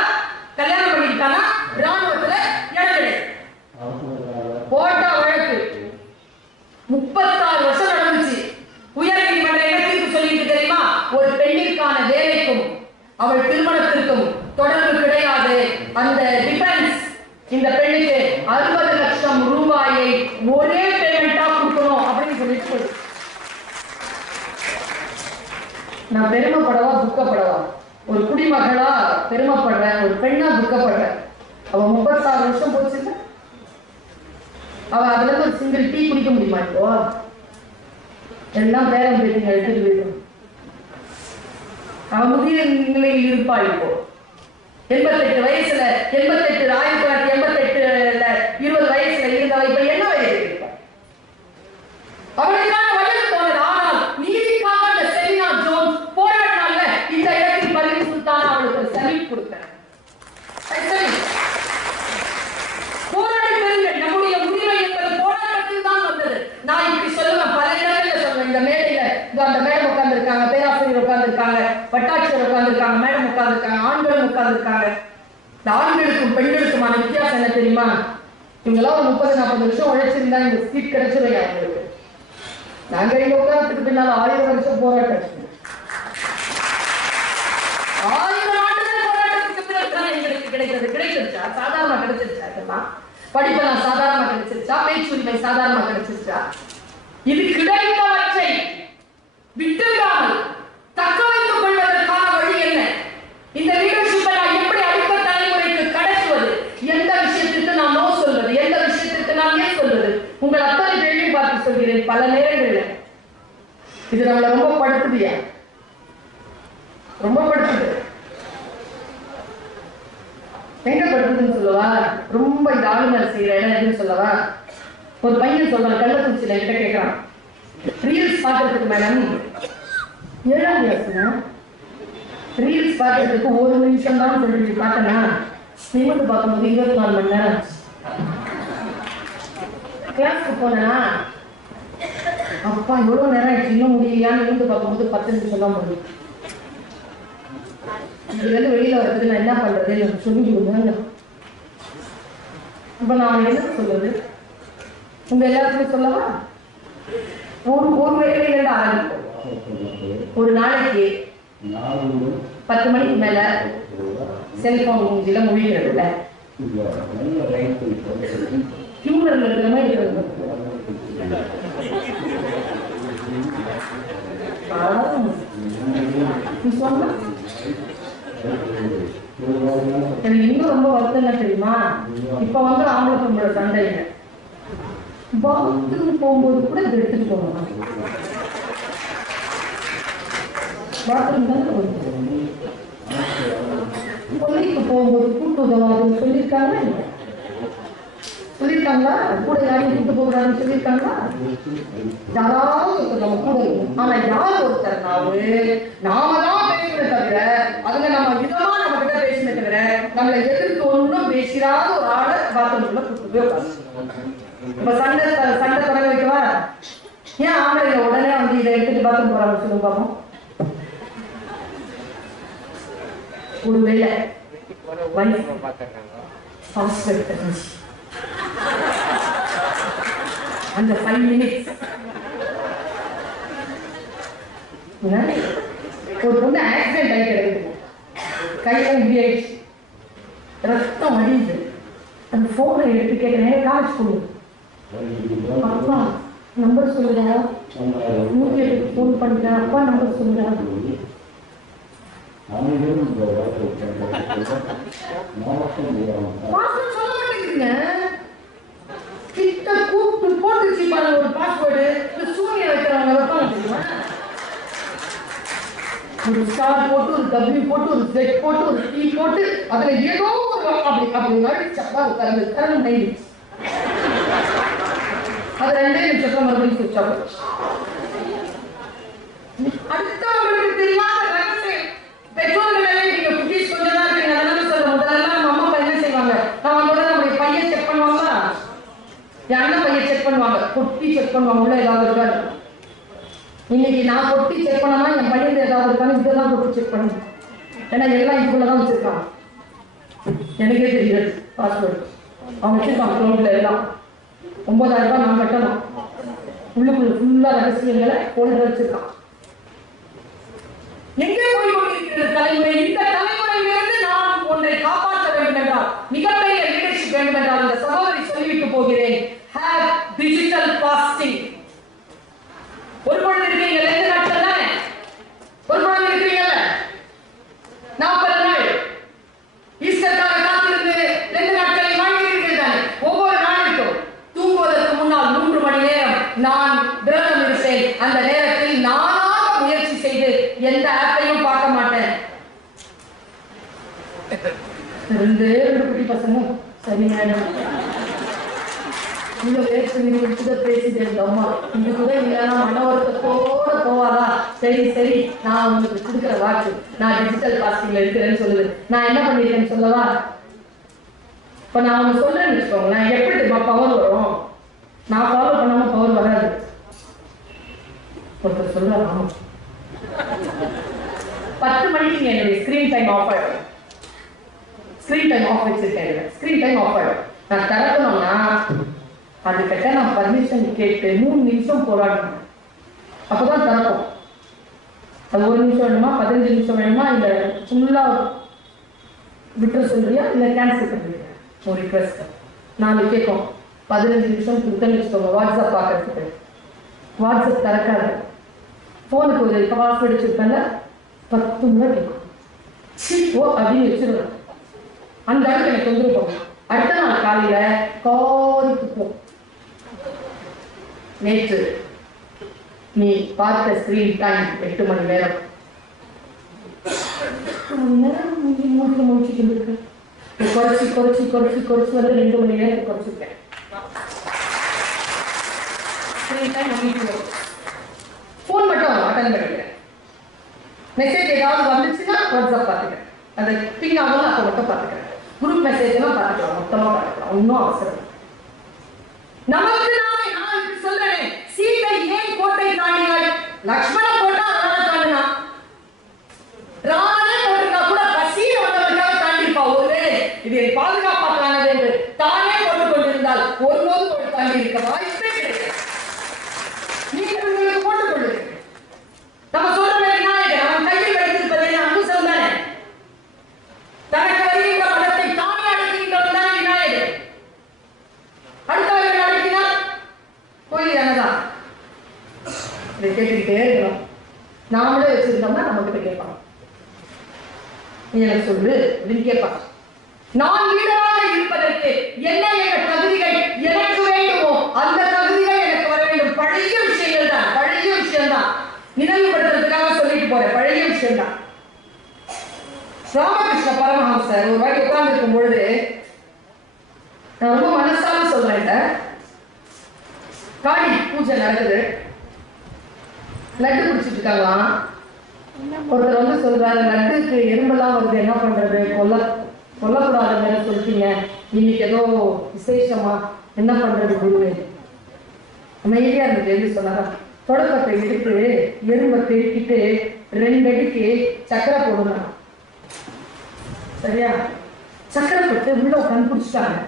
கல்யாணம் பண்ணிட்டானா ராணுவத்துல இழந்து போட்டா வழக்கு 36 வருஷம் நடந்துச்சு. உயர் நீதிமன்றம் என்ன தீர்ப்பு சொல்லிட்டு தெரியுமா? ஒரு பெண்ணிற்கான வேலைக்கும் அவள் திருமணத்திற்கும் தொடர்பு கிடையாது. அந்த டிஃபென்ஸ் இந்த பெண்ணுக்கு 60 லட்சம் ரூபாயை ஒரே பேமெண்டா கொடுக்கணும் அப்படின்னு சொல்லிட்டு நான் பெருமைப்படவா துக்கப்படவா? ஒரு குடிமகளா பெருமைப்படுறேன், ஒரு பெண்ணா துக்கப்படுறேன். அவ 36 வருஷம் போச்சு. அவ அதுல இருந்து ஒரு சிங்கிள் டீ குடிக்க முடியுமா? இப்போ எல்லாம் பேரம் பேசிங்க எடுத்துட்டு போயிடும். அவ முதிய நிலையில் இருப்பா. இப்போ 88 வயசுல 1988ல 20 வயசுல இருந்தவ இப்ப என்ன வயசு இருப்பா? அவளுக்கான வயது போனது. ஆனால் நீதிக்காக அந்த செலினா ஜோன்ஸ் போராடினால இந்த இடத்தில் பரிசு சுல்தான் அவளுக்கு ஒரு சல்யூட் கொடுத்தார். போராடி பெறுங்கள். நம்முடைய உரிமை என்பது போராட்டத்தில் தான் வந்தது. நான் இப்படி சொல்லுவேன், பல இடங்கள்ல சொல்லுவேன். இந்த மேடையில அந்த மேடம் உட்கார்ந்து இருக்காங்க, பேராசிரியர் உட்கார்ந்து இருக்காங்க, வட்டாட்சியர் உட்கார்ந்து இருக்காங்க, மேடம் உட்கார்ந்து இருக்காங்க, ஆண்களும் உட்கார்ந்து இருக்காங்க. இந்த ஆண்களுக்கும் பெண்களுக்குமான வித்தியாசம் என்ன தெரியுமா? இவங்கெல்லாம் ஒரு 30-40 வருஷம் உழைச்சிருந்தா இந்த சீட் கிடைச்சிருங்க அவங்களுக்கு. நாங்க இங்க உட்காரத்துக்கு பின்னால 1000 வருஷம் போராட்டம், 1000 ஆண்டுகள் போராட்டத்துக்கு பிறகு எங்களுக்கு கிடைக்கிறது. கிடைச்சிருச்சா? சாதாரணமா கிடைச்சிருச்சா? இதெல்லாம் படிப்பெல்லாம் சாதாரணமா கிடைச்சிருச்சா? பேச்சுரிமை சாதாரணமா கிடைச்சிருச்சா? இது கிடைத்தவற்றை விட்டுவிடாமல் தக்க வைத்துக் கொள்வதற்கான வழி என்ன? இந்த லீடர்ஷிப்பை நான் எப்படி அடுத்த தலைமுறைக்கு கடத்துவது? எந்த விஷயத்திற்கு நான் நோ சொல்வது, எந்த விஷயத்திற்கு நான் ஏன் சொல்வது? உங்கள் அத்தனை பேரையும் பார்த்து சொல்கிறேன். பல நேரங்களில் இது நம்மளை ரொம்ப படுத்துதியா, ரொம்ப படுத்துது. எங்க படுத்துதுன்னு சொல்லவா? ரொம்ப இது ஆளுநர் செய்யற இடம் எதுன்னு சொல்லவா? ஒரு பையன் சொல்றான், கள்ளக்குறிச்சியில என்கிட்ட கேட்கிறான், ரீல்ஸ் பாக்குறதுக்கு மேடம் 7ஆம் கிளாஸ்ங்க, ரீல்ஸ் பாக்குறதுக்கு 1 நிமிஷம் தான் சொல்லிட்டு பார்த்தனா, நிமிந்து பார்க்கும்போது 24 மணி நேரம். கிளாஸ்க்கு போனா அப்பா எவ்வளவு நேரம் ஆயிடுச்சு, இன்னும் முடியலையான்னு நிமிந்து பார்க்கும்போது 10 நிமிஷம் தான் முடியும். இதுல இருந்து வெளியில வர்றதுக்கு நான் என்ன பண்றது சொல்லி கொடுங்க. இப்ப நான் என்ன சொல்றது? உங்க எல்லாருக்குமே சொல்லவா? ஒரு வேலையிலிருந்து ஆரம்பிப்போம். ஒரு நாளைக்கு 10 மணிக்கு மேல செல்போன் மூஞ்சில மொழிகிறது இல்ல, ஹியூமர்ல இருக்கிற மாதிரி இருக்கிறது. எனக்கு இன்னும் ரொம்ப வருத்தம் என்ன தெரியுமா, இப்ப வந்து ஆம்பளை பொம்பளை சண்டைங்க, பாத்ரூம் போகும்போது கூட இதை எடுத்துட்டு போகணும். பாத்ரூம் தான் பள்ளிக்கு போகும்போது கூட்டு உதவாதுன்னு சொல்லியிருக்காங்களா? சொல்லியிருக்காங்களா? கூட யாரையும் கூட்டு போகிறான்னு சொல்லியிருக்காங்களா? யாராவது நம்ம கூட இருக்கும். ஆனா யார் ஒருத்தர்னாவது நாம தான் பேசுறத தவிர, அதுல நம்ம விதமா நம்ம கிட்ட பேசுனே தவிர, நம்மளை எதிர்த்து ஒன்றும் பேசிடாத ஒரு ஆளை பாத்ரூம்ல கூட்டு போய் உட்காந்து இப்ப சண்டை தொடங்க வைக்கவா? ஏன் ஆம்பளைங்க உடனே வந்து இதை எடுத்துட்டு பாத்ரூம் போறாங்க சொல்லுங்க பாப்போம். ஒருவேளை அந்த 5 minutes ஒரு பொண்ணு ஆக்சிடென்ட் ஆகி கிடக்குது, கையில இப்படி ஆயிடுச்சு, ரத்தம் வடியுது. அந்த போனை எடுத்து கேட்கிறேன், காலேஜ் போகுது, அப்பா நம்பர் சொல்லுறா, 108க்கு ஃபோன் பண்றேன், அப்பா நம்பர் சொல்லுறா. கிட்ட கூப்பிட்டு போட்டுச்சு பாருங்க ஒரு பாஸ்வேர்டு, சூனிய வைக்கிறவங்க வைப்பாங்க தெரியுமா? ஒரு ஸ்டார் போட்டு, ஒரு W போட்டு, ஒரு Z போட்டு, ஒரு T போட்டு, அதுல ஏதோ ஒரு அப்படி கரண்ட் மைண்டிச்சு. அது 2 நிமிஷத்துல மறுபடியும் சுவிட்ச் ஆஃப் ஆச்சு. அடுத்தவங்களுக்கு தெரியாத ரகசியம். பெற்றோர்களே நீங்க குட்டீஸ் கொஞ்சம் தான் இருக்கீங்க, அதனால சொல்ற முதல்ல நம்ம அம்மா அப்பா என்ன செய்வாங்க, நான் வந்து நம்முடைய பையன் செக் பண்ணுவாங்களா, என் அண்ணன் பையன் செக் பண்ணுவாங்க, கொட்டி செக் பண்ணுவாங்க உள்ள ஏதாவது இருக்காது. இன்னைக்கு நான் கொட்டி செக் பண்ணனா என் பையன் ஏதாவது இருக்கான்னு இதெல்லாம் கொட்டி செக் பண்ணுவேன். ஏன்னா எல்லாம் இதுக்குள்ளதான் வச்சிருக்காங்க, எனக்கே தெரியாது பாஸ்வேர்டு. அவங்க வச்சிருக்காங்க க்ளவுட்ல எல்லாம். 9,000 ரூபாய் நான் கட்டணும், உள்ளுக்குள்ள ஃபுல்லா ரகசியங்களை போட்டு வச்சிருக்கான். எங்கே போய் கொண்டிருக்கிறது தலைமுறை? இந்த தலைமுறையிலிருந்து நாம் ஒன்றை காப்பாற்ற வேண்டும் என்றால், மிகப்பெரிய லீடர்ஷிப் வேண்டும் என்றால், இந்த சகோதரி சொல்லிவிட்டு போகிறேன், have digital fasting. ஒரு பொழுது இருக்கீங்க 2 நாட்கள் தானே, ஒரு பொழுது இருக்கீங்கல்ல 40 நாள் ஈஸ்டருக்காக காத்திருந்து 2 நாட்களை வாழ்கிறீர்கள் தானே. ஒவ்வொரு நாளுக்கும் தூங்குவதற்கு முன்னால் 3 மணி நேரம் நான் விரதம் இருப்பேன். அந்த நேரத்தில் நானாக முயற்சி செய்து எந்த ஆப்பையும் பார்க்க மாட்டேன். 2 குட்டி பசங்க சரி மேடம் பேசிட்டு அம்மா இது கூட இல்லைன்னா மன வருத்தத்தோட போவாரா? சரி நான் உங்களுக்கு கொடுக்குற வாக்கு, நான் டிஜிட்டல் பாஸ்டிங்ல இருக்கிறேன்னு சொல்லுது. நான் என்ன பண்ணிருக்கேன்னு சொல்லவா? இப்ப நான் ஒண்ணு சொல்றேன்னு வச்சுக்கோங்களேன், எப்படி பவர் வரும்? நான் ஃபாலோ பண்ணாம பவர் வராது. ஒருத்தர் சொல்றாரு, 10 மணிக்கு என்னுடைய ஸ்கிரீன் டைம் ஆஃப் ஆயிடும். ஸ்கிரீன் டைம் ஆஃப் வச்சிருக்கேன், ஸ்கிரீன் டைம் ஆஃப் ஆயிடும். நான் திறக்கணும்னா அதுக்கிட்ட நான் பர்மிஷன் கேட்டு 3 நிமிஷம் போராடணும், அப்பதான் திறக்கும். அது 1 நிமிஷம் வேணுமா, 15 நிமிஷம் வேணுமா, இல்ல ஃபுல்லா விட்டுற சொல்றியா இல்ல கேன்சல் பண்றியா? ஒரு ரிக்வெஸ்ட் 4 கேட்கும். 15 நிமிஷம் கொடுத்தேன்னு வச்சுக்கோங்க, வாட்ஸ்அப் பார்க்கறதுக்கு. வாட்ஸ்அப் திறக்காது, போனுக்கு ஒரு பாஸ்வேர்டு வச்சிருப்பேன்ல, 10 முறை கேட்கும். ஓ அப்படின்னு வச்சிருவேன். அந்த அளவுக்கு எனக்கு தொந்தரவு போகும். அடுத்த நாள் காலையில காரிக்கு போ, நேற்று நீ பார்த்த ஸ்கிரீன் டைம் 8 மணி நேரம். முடிச்சுட்டு இருக்கு, குறைச்சி வந்து 2 மணி நேரம் குறைச்சிருக்கேன். போன் மட்டும் அட்டன் பண்ணிக்கிறேன். மெசேஜ் ஏதாவது வந்துச்சுன்னா வாட்ஸ்அப் பார்த்துக்கிறேன், அதை பின் ஆகும் அப்போ மட்டும் பார்த்துக்கிறேன். குரூப் மெசேஜ் எல்லாம் பார்த்துக்கலாம், மொத்தமா பார்த்துக்கலாம், ஒன்றும் அவசரம். நமக்கு நாமே நான் சொல்றேன், சீதை ஏன் கோட்டை தாண்டினாள்? லக்ஷ்மண போட்டா அதனால தாண்டினா, ராமனே போட்டிருந்தா கூட பசியை வந்தவர்களுக்காக தாண்டிப்பா. ஒருவேளை இது பாதுகாப்பாக்கானது என்று தானே போட்டுக் கொண்டிருந்தால் ஒருபோது தாண்டி இருக்க வாய்ப்பே கிடையாது. தான். இதை கேட்டுக்கிட்டே இருக்கணும். நாமளே வச்சிருந்தோம்னா நம்ம கிட்ட கேட்பாங்க, நீ எனக்கு சொல்லு அப்படின்னு கேட்பாங்க. நான் லீடராக இருப்பதற்கு என்ன தகுதிகள் எனக்கு வேண்டுமோ அந்த தகுதிகள் எனக்கு வர வேண்டும். பழைய விஷயங்கள் தான், பழைய விஷயம் தான், நினைவுபடுத்துறதுக்காக சொல்லிட்டு போறேன், பழைய விஷயம் தான். ராமகிருஷ்ண பரமஹம்சர் ஒரு வாட்டி உட்கார்ந்து இருக்கும் பொழுது, நான் ரொம்ப மனசால சொல்றேன், காளி பூஜை நடக்குது, லட்டு குடிச்சிட்டு இருக்காங்களாம். ஒருத்தர் வந்து சொல்றாரு, லட்டுக்கு எறும்பெல்லாம் வருது, என்ன பண்றது, கொல்லக்கூடாதுன்னு சொல்லிட்டீங்க, இன்னைக்கு ஏதோ விசேஷமா, என்ன பண்றது குருவே? அமைதியா இருந்தது. எப்படி சொன்னாரா, தொடக்கத்தை எடுத்து எறும்பை தெருக்கிட்டு 2 அடிக்கு சக்கரை போடணும். சரியா? சக்கரை போட்டு உள்ள உட்காந்து குடிச்சிட்டாங்க.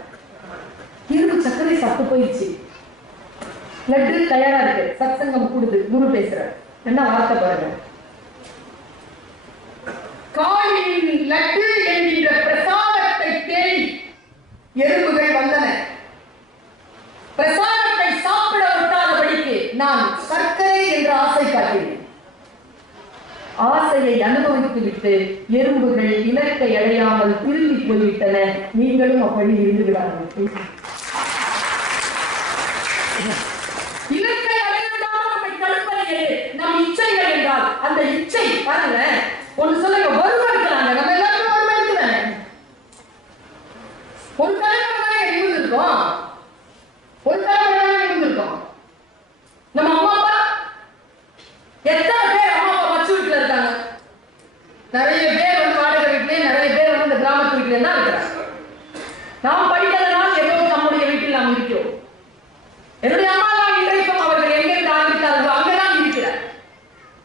எறும்பு சக்கரை சாப்பிட்டு போயிடுச்சு. லட்டு தயாரா இருக்கு, சத்சங்கம் கூடுது, குரு பேசுற என்ன வார்த்தை பாருங்க, காளியின் லட்டு என்கின்ற பிரசாதத்தை தேடி எறும்புகள் வந்தன. பிரசாதத்தை சாப்பிட விட்டாதபடிக்கு நான் சர்க்கரை என்ற ஆசை காட்டினேன். ஆசையை அனுபவித்து விட்டு எறும்புகள் இலக்கை அடையாமல் திரும்பி போய்விட்டன. நீங்களும் அப்படி இருந்து விடாதீர்கள். இலக்கை அடையாமல் நம்மை தடுப்பது நம் இச்சைகள் என்றால் அந்த இச்சை பாருங்க. ஒன்று சொல்லுங்க, வறுமை இருக்கிறாங்க, நம்ம எல்லாருக்கும் வறுமை இருக்கிறாங்க. ஒரு தலைமுறை இருந்திருக்கோம், ஒரு தலைமுறை இருந்திருக்கோம். நம்ம அம்மா அப்பா எத்தனை பேர் அம்மா அப்பா வச்சு வீட்டுல இருக்காங்க? நிறைய பேர் வந்து வாடகை வீட்டிலே, நிறைய பேர் வந்து இந்த கிராமத்து வீட்டுல தான் இருக்கிறாங்க. நாம் படிக்கிறதுனால ஏதோ நம்முடைய வீட்டில் நாம் இருக்கிறோம். என்னுடைய அம்மா எல்லாம் இன்றைக்கும் அவர்கள் எங்கிருந்து ஆரம்பித்தார்களோ அங்கதான் இருக்கிறார்.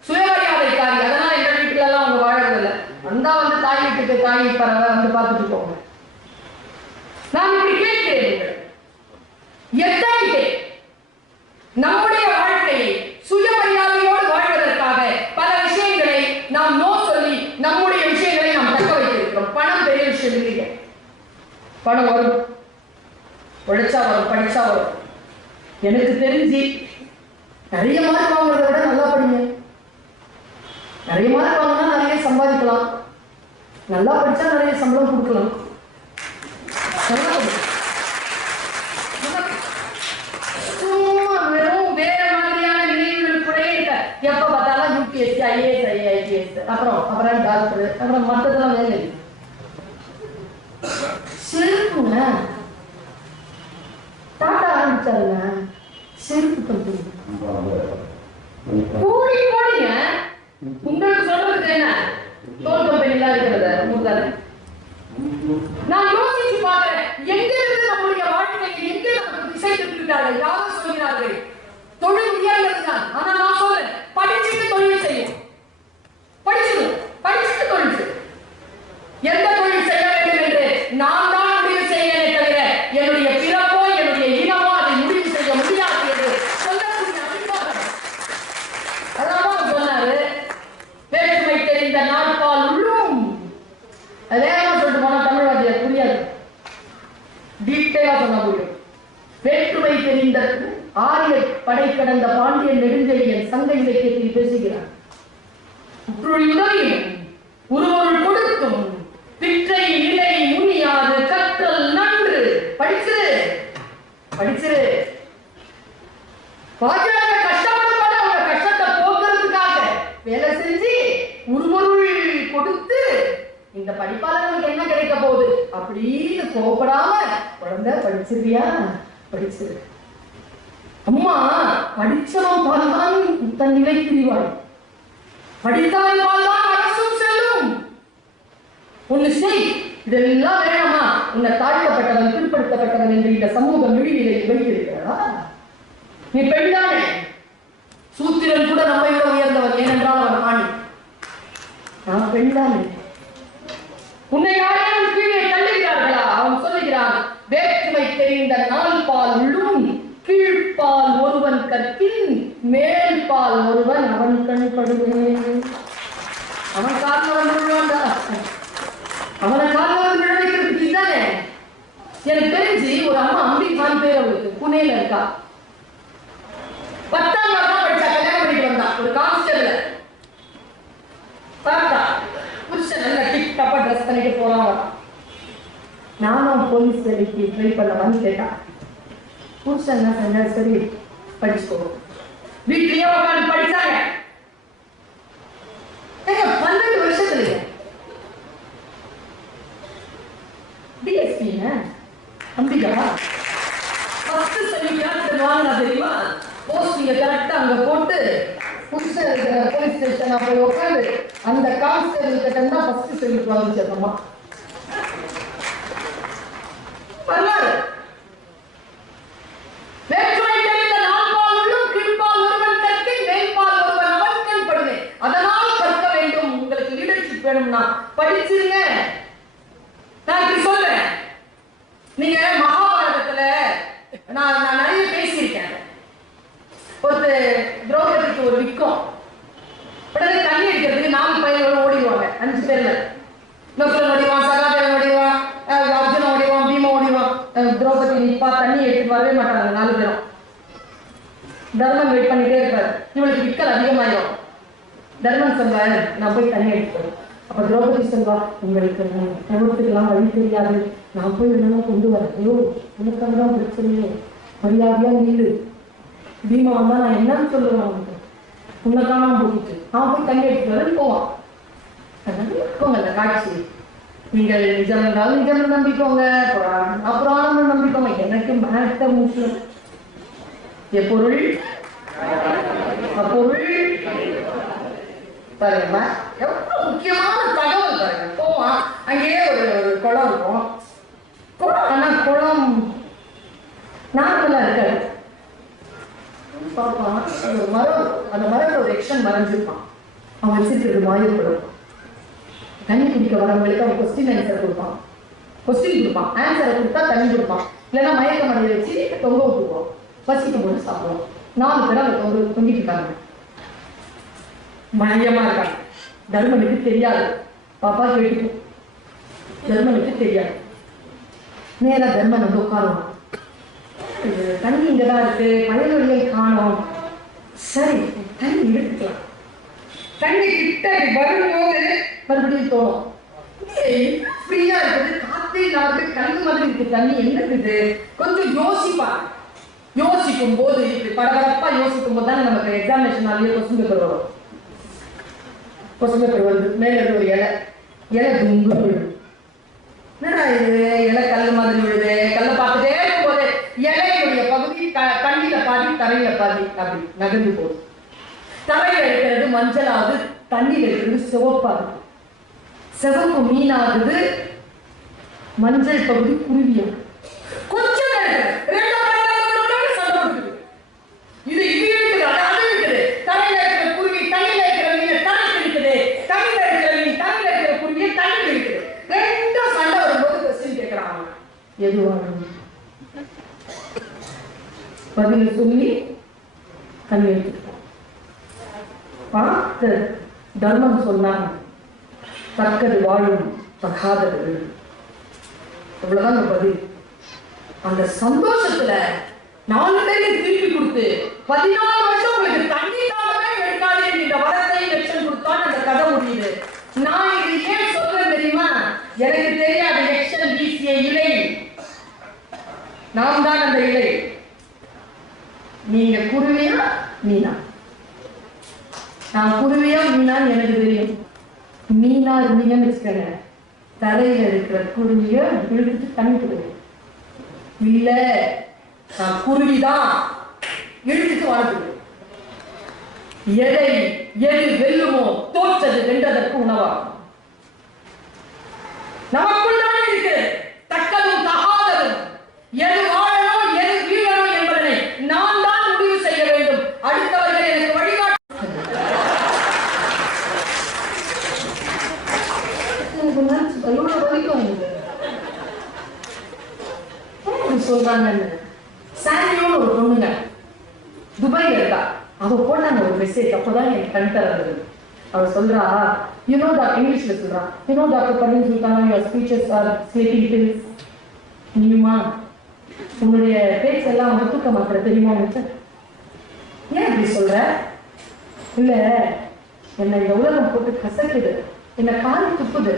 சுயமரியாதைக்காரி, அதனால எங்க வீட்டுல எல்லாம் அவங்க வாழறதில்லை. வந்தா வந்து தாய் வீட்டுக்கு தாய் பறவை வந்து பார்த்துட்டு போங்க. நான் இப்படி கேட்கிறேன், எத்தனை பேர் நம்முடைய வாழ்க்கையை சுயமரியாதையோடு வாழ்வதற்காக பல விஷயங்களை நாம் நோ சொல்லி நம்முடைய விஷயங்களை நாம் தக்க வைத்திருக்கிறோம். பணம் பெரிய விஷயம் இல்லைங்க. பணம் வரும், உழைச்சா வரும், படிச்சா வரும். எனக்கு தெரிஞ்சு நிறைய மார்க் வாங்குறத விட நல்லா படிங்க. நிறைய மார்க் வாங்கினா நிறைய சம்பாதிக்கலாம், நல்லா படிச்சா நிறைய சம்பளம் கொடுக்கலாம். வெறும் வேற மாதிரியான நினைவுகள் கூட எப்ப பார்த்தாலும் யூபிஎஸ்சி, ஐஏஎஸ், ஐஏஎஸ், அப்புறம் டாக்டர், அப்புறம் மற்றதெல்லாம் வேலை செருப்புங்க. டாட்டா ஆரம்பிச்சாருங்க செருப்பு கம்பெனி, கோடி கோடிங்க. உங்களுக்கு சொல்றதுக்கு என்ன, தோல் கம்பெனிலாம் இருக்கிறது. நான் யோசிச்சு பார்க்கிறேன், எங்கிருந்து நம்முடைய வாழ்க்கையை எங்கே நமக்கு திசை திருப்பிட்டார்கள்? யாரும் சொல்கிறார்கள் தொழில் உயர்ந்ததுதான். ஆனா நான் சொல்றேன், படிச்சுட்டு தொழில் செய்யும். படிச்சுட்டு தொழில் செய்யும். எந்த தொழில் செய்ய வேண்டும் என்று நான் தான் முடிவு செய்யவே தவிர என்னுடைய பிறப்போ என்னுடைய இனமோ அதை முடிவு செய்ய முடியாது என்று சொல்லக்கூடிய அதிகாரம். அதான் சொன்னாரு, வேற்றுமை தெரிந்த நாட்பால் உள்ளும். வேகமா சொல்லிட்டு போனா தமிழ்வாதிய புரியாது, டீட்டெயிலா சொன்ன முடியும். வேற்றுமை தெரிந்த ஆரிய படை கடந்த பாண்டியன் நெடுஞ்செழியன் சங்க இலக்கியத்தில் பேசுகிறார். உதவியும் உருவொருள் கொடுக்கும் பிற்றை நிலை முனியாது கற்றல் நன்று. படிச்சிரு. பாஜக கஷ்டப்படும்போது அவங்க கஷ்டத்தை போக்குறதுக்காக வேலை செஞ்சு உருவொருள் கொடுத்து இந்த படிப்பாளர்களுக்கு என்ன கிடைக்க போகுது அப்படின்னு கோபப்படாம குழந்தை படிச்சிருவியா, படிச்சிரு. அம்மா படிச்சவன் பால்தான் தன் நிலை பிரிவாள், படித்தால் பால்தான் அரசும் செல்லும். ஒண்ணு செய், இதெல்லாம் வேணாமா? உன்னை தாழ்த்தப்பட்டவன், பிற்படுத்தப்பட்டவன் என்று இந்த சமூகம் விழிநிலை வைத்திருக்கிறதா? நீ பெண்தானே, சூத்திரன் கூட நம்மை விட உயர்ந்தவன், ஏனென்றால் அவன் ஆணி. நான் பெண்தானே. உன்னை யாரையும் கீழே தள்ளுகிறார்களா? அவன் சொல்லுகிறான், வேற்றுமை தெரிந்த நாள் பால் உள்ளும் கீழ்பால் ஒருவன் கற்பின் மேல் பால் ஒருவன் அவன் கண் படுவேன். அவன் காரணம் விழுவான்டா, அவனை காரணம் விளைவிக்கிறதுக்கு இதுதானே. எனக்கு தெரிஞ்சு ஒரு அம்மா அம்பிகான் பேர் அவளுக்கு புனேல இருக்கா. 10ஆம் கிளாஸ் தான் படிச்சா, கல்யாணம் பண்ணிட்டு வந்தா. ஒரு கான்ஸ்டபிள் பார்த்தா புருஷன் நல்ல டிப் டாப்பா ட்ரெஸ் பண்ணிட்டு போறான். நானும் போலீஸ் வேலைக்கு ட்ரை பண்ணலாம்னு கேட்டான். புருஷன் என்ன செஞ்சா, சரி படிச்சுக்கோ. வீட்லயே உட்காந்து படிச்சாங்க. 12 வருஷத்துலயே டிஎஸ்பிங்க அம்பிகா ஃபர்ஸ்ட் செமிஸ்டர் வாங்கினா தெரியுமா? போஸ்டிங்க கரெக்டா அங்க போட்டு புதுசா இருக்கிற போலீஸ் ஸ்டேஷன் போய் உட்காந்து அந்த கான்ஸ்டபிள் கிட்ட தான் ஃபர்ஸ்ட் செமிஸ்டர் வாங்கிச்சோமா. வரலாறு வேற்றுமை தெரிந்த நான்பால் உள்ளும் கீழ்பால் ஒருவன் கற்கை மேல்பால் ஒருவன் அவன்கள் படுமே. அதனால் கற்க வேண்டும். உங்களுக்கு லீடர்ஷிப் வேணும்னா படிச்சிருங்க. நான் இப்படி சொல்றேன். நீங்க மகாபாரதத்துல நான் நிறைய பேசியிருக்கேன். ஒரு திரௌபதிக்கு ஒரு விக்கம் உடனே தண்ணி அடிக்கிறதுக்கு 4 பையனோட ஓடிடுவாங்க. 5 பேர்ல நோக்கன் ஓடிவான், சகாதேவன் ஓடிவான், அர்ஜுன் ஓடிவான், பீமா ஓடிவான். திரௌபதி நிப்பா, தண்ணி எடுத்துட்டு வரவே மாட்டாங்க 4 பேரும். தர்மன் வெயிட் பண்ணிட்டே இருப்பாரு. இவளுக்கு விக்கல் அதிகமாயிடும். தர்மன் சொல்வாரு, நான் போய் தண்ணி எடுத்துக்கிறேன். அப்ப திரௌபதி சொல்வா, உங்களுக்கு கவனத்துக்கெல்லாம் வழி தெரியாது, நான் போய் என்னெல்லாம் கொண்டு வரேன். ஐயோ உனக்காக தான் பிரச்சனையோ, மரியாதையா நீடு. பீமா வந்தா நான் என்னன்னு சொல்லுவேன் அவனுக்கு, உன்னை காணாம போயிட்டு அவன் போய் தண்ணி எடுத்துட்டு வரேன்னு போவான். போங்க அந்த காட்சி. நீங்கள் நிஜம் இருந்தாலும் நிஜம் நம்பிக்கோங்க, அப்புறம் நம்பிக்கோங்க. எனக்கு மேட்ட மூச்சு எப்பொருள் அப்பொருள் பாருங்க. எவ்வளவு முக்கியமான தகவல் பாருங்க. போவான், அங்கேயே ஒரு குளம் இருக்கும். குளம் ஆனா குளம் நார்மலா இருக்காது. பார்ப்பான், ஒரு மரம், அந்த மரத்துல ஒரு எக்ஷன் மறைஞ்சிருப்பான். அவன் வச்சிருக்கிறது மாயப்படும். தண்ணி குடிக்க வரவங்களுக்கு அவன் கொஸ்டின் ஆன்சர் கொடுப்பான். கொஸ்டின் கொடுப்பான், ஆன்சரை கொடுத்தா தண்ணி கொடுப்பான். இல்லைன்னா மயக்க மடையை வச்சு தொங்க விட்டுருவோம். பசிக்கும் போது சாப்பிடுவோம். 4 பேர் அதை தொங்கிட்டு இருக்காங்க, மையமா இருக்காங்க. தர்மனுக்கு தெரியாது. பாப்பா கேட்டு தர்மனுக்கு தெரியாது. நேரா தர்மன் வந்து உட்காருவான். தண்ணி இங்கதான் இருக்கு, பழைய வழியை காணும். சரி தண்ணி எடுத்துக்கலாம். தண்ணி கிட்ட வரும்போது மறுபடியும் தோணும், ஃப்ரீயா இருக்குது, காத்தே இல்லாத கண்ணு மாதிரி இருக்கு, தண்ணி என்ன இருக்குது. கொஞ்சம் யோசிப்பாங்க. யோசிக்கும் போது பரபரப்பா யோசிக்கும் போது தானே நமக்கு எக்ஸாமினேஷன் நாளையே கொஸ்டின் பேப்பர் வரும். கொஸ்டின் பேப்பர் வருது, மேல இருந்து ஒரு இலை துங்கு விழுது. என்னடா இது இலை கல் மாதிரி விழுது. கல்லை பார்த்துட்டே இருக்கும்போது இலையுடைய பகுதி கண்ணில பாதி தரையில பாதி அப்படி நகர்ந்து போகுது. தரையில இருக்கிறது மஞ்சளாவது, தண்ணியில இருக்கிறது சிவப்பாகுது. சிவப்பு மீனாகுது, மஞ்சள் பகுதி குருவியாகுது. கொஞ்சம் இது இருக்குது, அது இருக்குது. தரையில இருக்கிற குருவி தண்ணியில இருக்கிற மீன் தரையில் இருக்குது, தண்ணியில இருக்கிற மீன் தண்ணியில இருக்கிற குருவியை தண்ணியில் இருக்குது. ரெண்டும் சண்டை வரும்போது கொஸ்டின் கேட்கிறாங்க, எதுவான பதில சொல்லி தண்ணி எடுத்துக்கிட்டான். பார்த்து தர்மம் சொன்னாங்க, தக்கது வாழும் தகாதது விழும். இவ்வளவுதான் பதில். அந்த சந்தோஷத்துல 4 பேருக்கு திருப்பி கொடுத்து 14 வருஷம் உங்களுக்கு தண்ணி தாகமே எடுக்காது என்ற வரத்தை லட்சம் கொடுத்தான் அந்த கதை முடியுது. நான் இது ஏன் சொல்றேன் தெரியுமா? எனக்கு தெரியாது எக்ஷன் வீசிய இலை, நாம் தான் அந்த இலை. நீங்க குருவியா மீனா? நான் குருவியா மீனான்னு எனக்கு தெரியும். மீனா இருந்தீங்கன்னு வச்சுக்கங்க, தரையில இருக்கிற குருவிய இழுத்துட்டு தண்ணி கொடுங்க. இல்ல நான் குருவிதான், இழுத்துட்டு வாழ்த்துது. எது வெல்லுமோ தோற்றது வென்றதற்கு உணவாகும். நமக்குள் தானே இருக்கு தக்கதும் தகாததும். எது வாழணும் எது வீழணும் என்பதனை நான் தான் முடிவு செய்ய வேண்டும். அடுத்தவர்கள் எனக்கு வழிகாட்டு சொல்றாங்க. சாண்டியோன்னு ஒரு பொண்ணுங்க துபாயில இருக்கா. அவ போட்டாங்க ஒரு மெசேஜ், அப்பதான் எனக்கு கண் தரது. அவ சொல்றா, யூனோ டாக்டர், இங்கிலீஷ்ல சொல்றா, you know doctor Parveen Sultana, your speeches are sleeping pills. நீமா உங்களுடைய பேச்செல்லாம் வந்து தூக்க மாத்திர தெரியுமா? ஏன் இப்படி சொல்ற? இல்ல, என்னை இந்த உலகம் போட்டு கசக்குது, என்னை காரி துப்புது,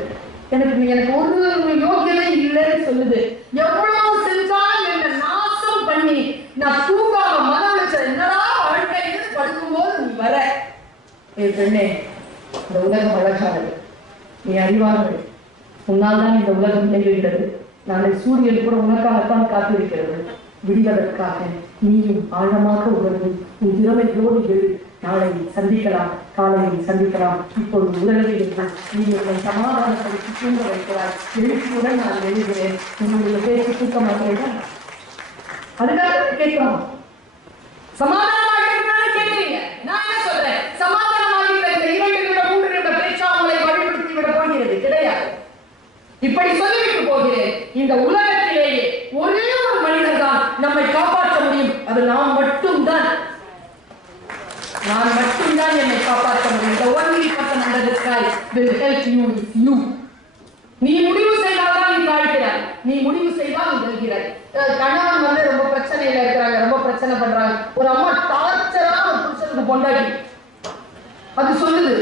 எனக்கு ஒரு யோகியதை இல்லைன்னு சொல்லுது. எவ்வளவு செஞ்சாலும் என்ன நாசம் பண்ணி நான் தூங்காம மன உளைச்சல் என்னடா வாழ்க்கைன்னு படுக்கும்போது நீ வர. என் பெண்ணே, இந்த உலகம் அழகானது, நீ அறிவானது, உன்னால் தான் இந்த உலகம் நிகழ்கிறது. நாளை சூரியன் கூட உனக்காகத்தான் காத்திருக்கிறது. விடுவதற்காக நீயும் ஆழமாக உணர்ந்து உன் திறமைகளோடு எழு. நாளை சந்திக்கலாம், காலையில் சந்திக்கலாம். இப்பொழுது உடலில் இருந்து நீ என்னை சமாதானப்படுத்தி தூங்க வைக்கிறாய். எழுச்சியுடன் நான் எழுகிறேன். உன்னுடைய பேச்சு தூக்கமாக அதுக்காக கேட்கிறோம். சமாதானமாக கேட்கிறீங்க. நான் என்ன சொல்றேன்? சமாதானமாக 2 நிமிடம் 3 நிமிட பேச்சா உங்களை வழிபடுத்தி விட போகிறது கிடையாது. இப்படி சொல்லிவிட்டு போகிறேன். இந்த உலகத்திலேயே ஒரே ஒரு மனிதர் தான் நம்மை காப்பாற்ற முடியும். அது நான் மட்டும்தான். என்னை காப்பாற்ற முடியும். The only person under the sky will help you is you. நீ முடிவு செய்தால்தான் நீ வாழ்கிறாய். நீ முடிவு செய்தால் நீ வெல்கிறாய். கணவன் ரொம்ப பிரச்சனையில இருக்கிறாங்க, ரொம்ப பிரச்சனை பண்றாங்க. ஒரு அம்மா டார்ச்சரா ஒரு புருஷனுக்கு பொண்டாட்டி அது சொல்லுது,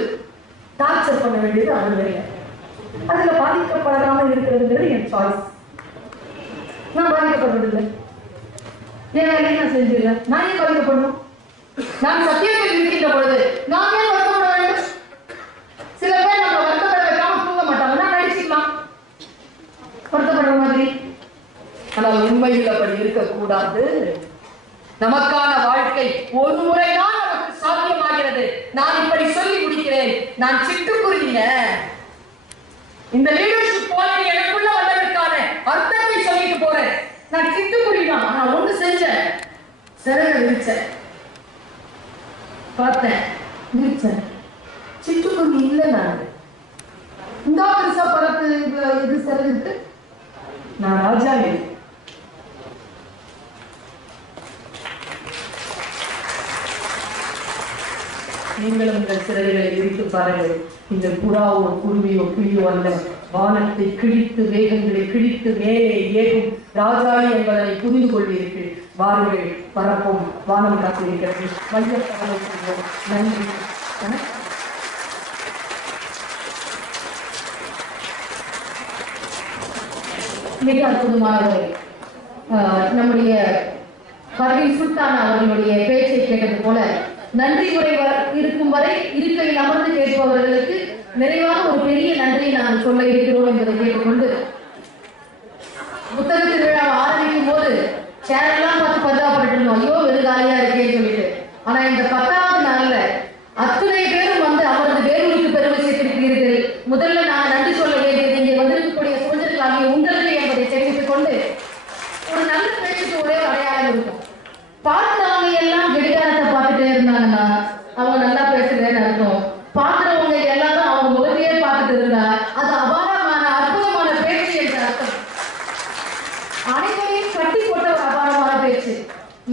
டார்ச்சர் பண்ண வேண்டியது அவன். அதுல பாதிக்கப்படாம இருக்கிறதுங்கிறது என் சாய்ஸ். நான் பாதிக்கப்படுறதில்லை. என் வேலையை நான் செஞ்சிடல. நான் ஏன் பாதிக்கப்படணும்? நான் சத்தியத்தில் இருக்கின்ற பொழுது நான் ஏன் வருத்தப்பட வேண்டும்? சில பேர் நம்ம வருத்தப்பட வைக்காம தூங்க மாட்டாங்க, நான் நடிச்சுக்கலாம் வருத்தப்படுற மாதிரி. ஆனால் உண்மையில் அப்படி இருக்கக்கூடாது. நமக்கான வாழ்க்கை ஒரு முறைதான் நமக்கு சாத்தியமாகிறது. நான் இப்படி சொல்லி முடிக்கிறேன். நான் சிட்டுக்குருவிங்க. இந்த லீடர்ஷிப் குவாலிட்டி எனக்குள்ள வந்ததற்கான அர்த்தத்தை சொல்லிட்டு போறேன். நான் சிட்டுக்குருவி தான். நான் ஒண்ணு செஞ்சேன், சிறகு விரிச்சேன், பார்த்தேன், விரிச்சேன். சிட்டுக்குருவி இல்லை. நான் இந்த பெருசா பறத்து இது சிறகு. நான் ராஜா இல்லை. நீங்களும் உங்கள் சிறகுகளை விரித்து பாருங்கள். இந்த புறாவோ குருவியோ கிளியோ அல்ல. வானத்தை கிழித்து வேகங்களை கிழித்து மேலே ஏகும் ராஜாளி என்பதனை புரிந்து கொள்வீர்கள். வாருங்கள், பரப்போம். வானம் காத்திருக்கிறது. நன்றி. மிக அற்புதமானவர்கள். நம்முடைய பர்வீன் சுல்தான் அவர்களுடைய பேச்சை கேட்டது போல நன்றி உரை இருக்கும் வரை இருக்கையில் அமர்ந்து கேட்பவர்களுக்கு நிறைவாக ஒரு பெரிய நன்றியை நாங்கள் சொல்ல இருக்கிறோம் என்பதை கேட்டுக்கொண்டு, புத்தக திருவிழாவை ஆரம்பிக்கும் போது சேரெல்லாம் பார்த்து பரிதாபப்பட்டு இருந்தோம். ஐயோ வெறுகாலியா இருக்கேன்னு சொல்லிட்டு. ஆனா இந்த 10வது நாள்ல அத்தனை பேரும் வந்து அவரது வேலூருக்கு பெருமை சேர்த்திருக்கிறீர்கள். முதல்ல நான் நன்றி சொல்ல வேண்டியது இங்கே வந்திருக்கக்கூடிய சோழர்களுக்காக உங்களுக்கு என்பதை தெரிவித்துக் கொண்டு, ஒரு நல்ல பேச்சுக்கு ஒரே அடையாளம் இருக்கும். பார்க்கிறவங்க எல்லாம் கெடிகாரத்தை பார்த்துட்டே இருந்தாங்கன்னா அவங்க நல்லா பேசுறேன்னு அர்த்தம். பார்க்கிறவங்க எல்லாரும் அவங்க முகத்தையே பார்த்துட்டு இருந்தா அது அபாரமான அற்புதமான பேச்சு என்ற அர்த்தம். அனைவரையும் கட்டி போட்ட ஒரு அபாரமான பேச்சு.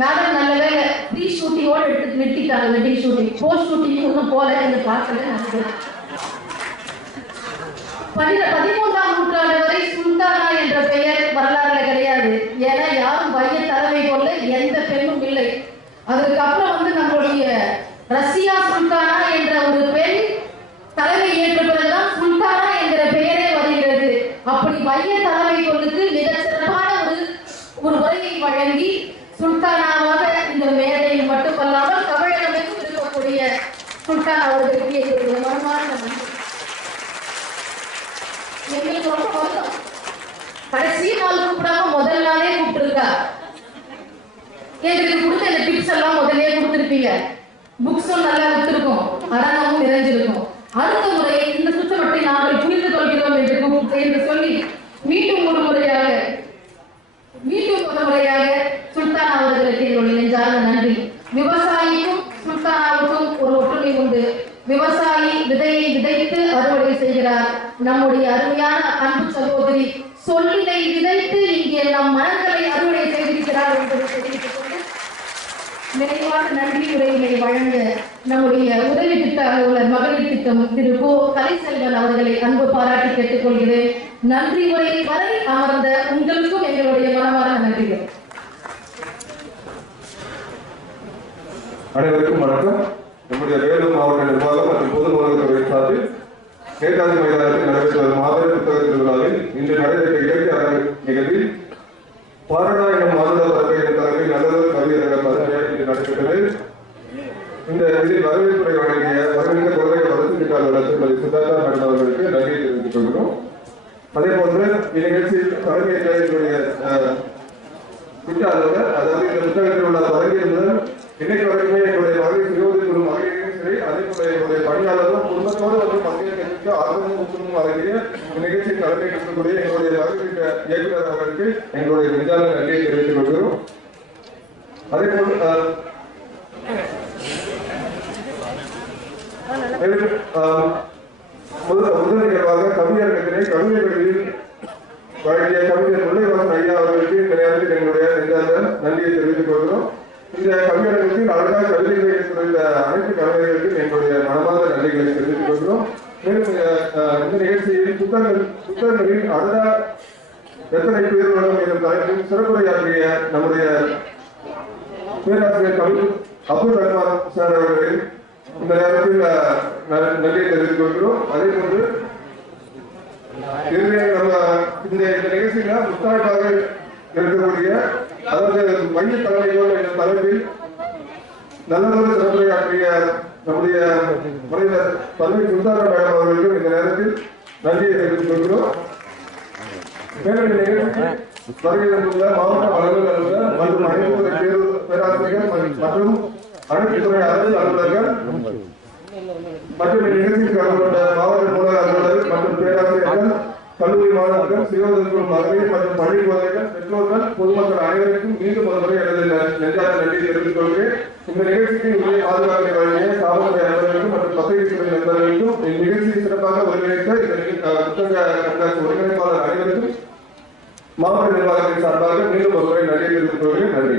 மேடம் நல்ல வேலை ப்ரீ ஷூட்டிங்கோட எடுத்து நிறுத்திட்டாங்க. ப்ரீ ஷூட்டிங் போஸ்ட் ஷூட்டிங் ஒன்றும் போல என்று பார்க்கல. 13ஆம் நூற்றாண்டு வரை சுல்தானா என்ற பெயர் வரலாறுல கிடையாது. ஏன்னா யாரும் வைய தலைமை கொள்ள எந்த பெண்ணும் இல்லை. அதுக்கப்புறம் வந்து நம்மளுடைய ரஷ்யா சுல்தானா என்ற ஒரு பெண் தலைமை ஏற்ற பிறகுதான் சுல்தானா என்கிற பெயரே வருகிறது. அப்படி வைய தலைமை கொள்ளுக்கு மிகச்சிறப்பான ஒரு உரையை வழங்கி சுல்தானாவாக இந்த மேடையில் மட்டுமல்லாமல் தமிழகமெங்கும் இருக்கக்கூடிய சுல்தான் அவர்களுக்கு எங்களுடைய மனமான நன்றி. எங்களுக்கு ரொம்ப வருத்தம். கடைசி நாள் கூப்பிடாம முதல் நாளே கூப்பிட்டுருக்கா. எங்களுக்கு கொடுத்த இந்த டிப்ஸ் எல்லாம் முதலே கொடுத்துருப்பீங்க. புக்ஸும் நல்லா கொடுத்துருக்கோம், அரங்கமும் நிறைஞ்சிருக்கும். அடுத்த முறை இந்த சுற்றமட்டை நாங்கள் புரிந்து கொள்கிறோம் என்று சொல்லி மீண்டும் ஒரு முறையாக சுல்தான் அவர்களுக்கு எங்களுடைய நெஞ்சார்ந்த நன்றி. விவசாயிக்கும் சுல்தானாவுக்கும் ஒரு ஒற்றுமை உண்டு. விவசாயி விதையை விதைத்து அறுவடை செய்கிறார். நம்முடைய அருமையான அன்பு சகோதரி சொல்லினை விதைத்து இங்கே நம் மனங்களை அறுவடை செய்திருக்கிறார் என்பதை தெரிவித்துக் கொண்டு நிறைவான நன்றி உரையினை வழங்க நம்முடைய உதவி திட்ட அலுவலர் மகளிர் திட்டம் திரு கோ கலைசெல்வன் அவர்களை அன்பு பாராட்டி கேட்டுக்கொள்கிறேன். நன்றி உரை வரை அமர்ந்த உங்களுக்கும் எங்களுடைய மனமான நன்றிகள். அனைவருக்கும் வணக்கம். நம்முடைய வேலூர் மாவட்ட நிர்வாகம் மற்றும் பொது நூலகத்துறை சார்பில் நேதாஜி மைதானத்தில் நடைபெற்று வரும் மாபெரும் புத்தக திருவிழாவில் இன்று நடைபெற்ற இலக்கிய அரங்கு நிகழ்வில் பாரடா எனும் மானுட பறவை என்ற தலைப்பில் நல்லதொரு கவியரங்கம் இன்று நடைபெற்றது. இந்த இதில் வரவேற்புரை வழங்கிய வரவேற்க குழந்தை வளர்ச்சிக்காளர் திருமதி சுதாகா மேடம் அவர்களுக்கு நன்றியை தெரிவித்துக் கொள்கிறோம். அதே போன்று இந்நிகழ்ச்சியில் தலைமையேற்ற எங்களுடைய திட்டாளர்கள், அதாவது இந்த புத்தகத்தில் உள்ள தொடங்கியிருந்தால் இன்னைக்கு வரைக்குமே எங்களுடைய மகளிர் சுயோதிக்குழு மகளிரையும் சரி, அதே போல எங்களுடைய பணியாளரும் குடும்பத்தோடு வந்து பங்கேற்க ஆர்வமும் ஊக்கமும் வழங்கிய நிகழ்ச்சியில் தலைமை இருக்கக்கூடிய எங்களுடைய மகளிர் இயக்குநர் அவர்களுக்கு எங்களுடைய நெஞ்சார்ந்த நன்றியை தெரிவித்துக் கொள்கிறோம். அதே போல் முதல் நிகழ்வாக கவியரங்கத்தினை கவிஞர்களில் வழங்கிய கவிஞர் முல்லைவாசன் ஐயா அவர்களுக்கு இந்த நேரத்தில் எங்களுடைய நெஞ்சார்ந்த நன்றியை தெரிவித்துக் கொள்கிறோம். இந்த கவியரங்கத்தில் அழகாக கவிதைகளை இருந்த அனைத்து கவிஞர்களுக்கும் எங்களுடைய மனமார்ந்த நன்றிகளை தெரிவித்துக் கொள்கிறோம். மேலும் இந்த நிகழ்ச்சியில் புத்தகங்களில் அடடா எத்தனை பேர் வரும் என்ற தலைப்பில் சிறப்புரையாற்றிய நம்முடைய பேராசிரியர் அப்துல் ரஹ்மான் சார் அவர்களை இந்த நேரத்தில் நன்றியை தெரிவித்துக் கொள்கிறோம். அதே போன்று நம்ம இந்த நிகழ்ச்சியில முத்தாய்ப்பாக இருக்கக்கூடிய, அதாவது மைய தலைமைகள் என்ற தலைப்பில் நல்லதொரு சிறப்புரையாற்றிய நம்முடைய முனைவர் பல்வி சுல்தானா மேடம் அவர்களுக்கும் இந்த நேரத்தில் நன்றியை தெரிவித்துக் கொள்கிறோம். மேலும் இந்த நிகழ்ச்சிக்கு வருகை தந்துள்ள மாவட்ட வளர்ச்சி அலுவலர் மற்றும் அனைத்து பேராசிரியர்கள் மற்றும் அனைத்து துறை அரசு அலுவலர்கள் மற்றும் நிகழ்ச்சிக்கு கலந்து கொண்ட மாவட்ட நூலக அலுவலர்கள் மற்றும் பேராசிரியர்கள், கல்லூரி மாணவர்கள், சுயோதற்கு மகளிர் மற்றும் பள்ளி குழந்தைகள், பெற்றோர்கள், பொதுமக்கள் அனைவருக்கும் மீண்டும் ஒரு முறை எனது நெஞ்சார்ந்த நன்றியை தெரிவித்துக் கொள்கிறேன். இந்த நிகழ்ச்சிக்கு உரிய பாதுகாப்பை வழங்கிய காவல்துறை அலுவலர்களுக்கும் மற்றும் பத்திரிகை துறை நண்பர்களுக்கும் இந்நிகழ்ச்சியை சிறப்பாக ஒருங்கிணைத்த இந்த புத்தக கண்காட்சி ஒருங்கிணைப்பாளர் அனைவருக்கும் மாவட்ட நிர்வாகத்தின் சார்பாக மீண்டும் ஒரு முறை நன்றியை தெரிவித்துக் கொள்கிறேன். நன்றி.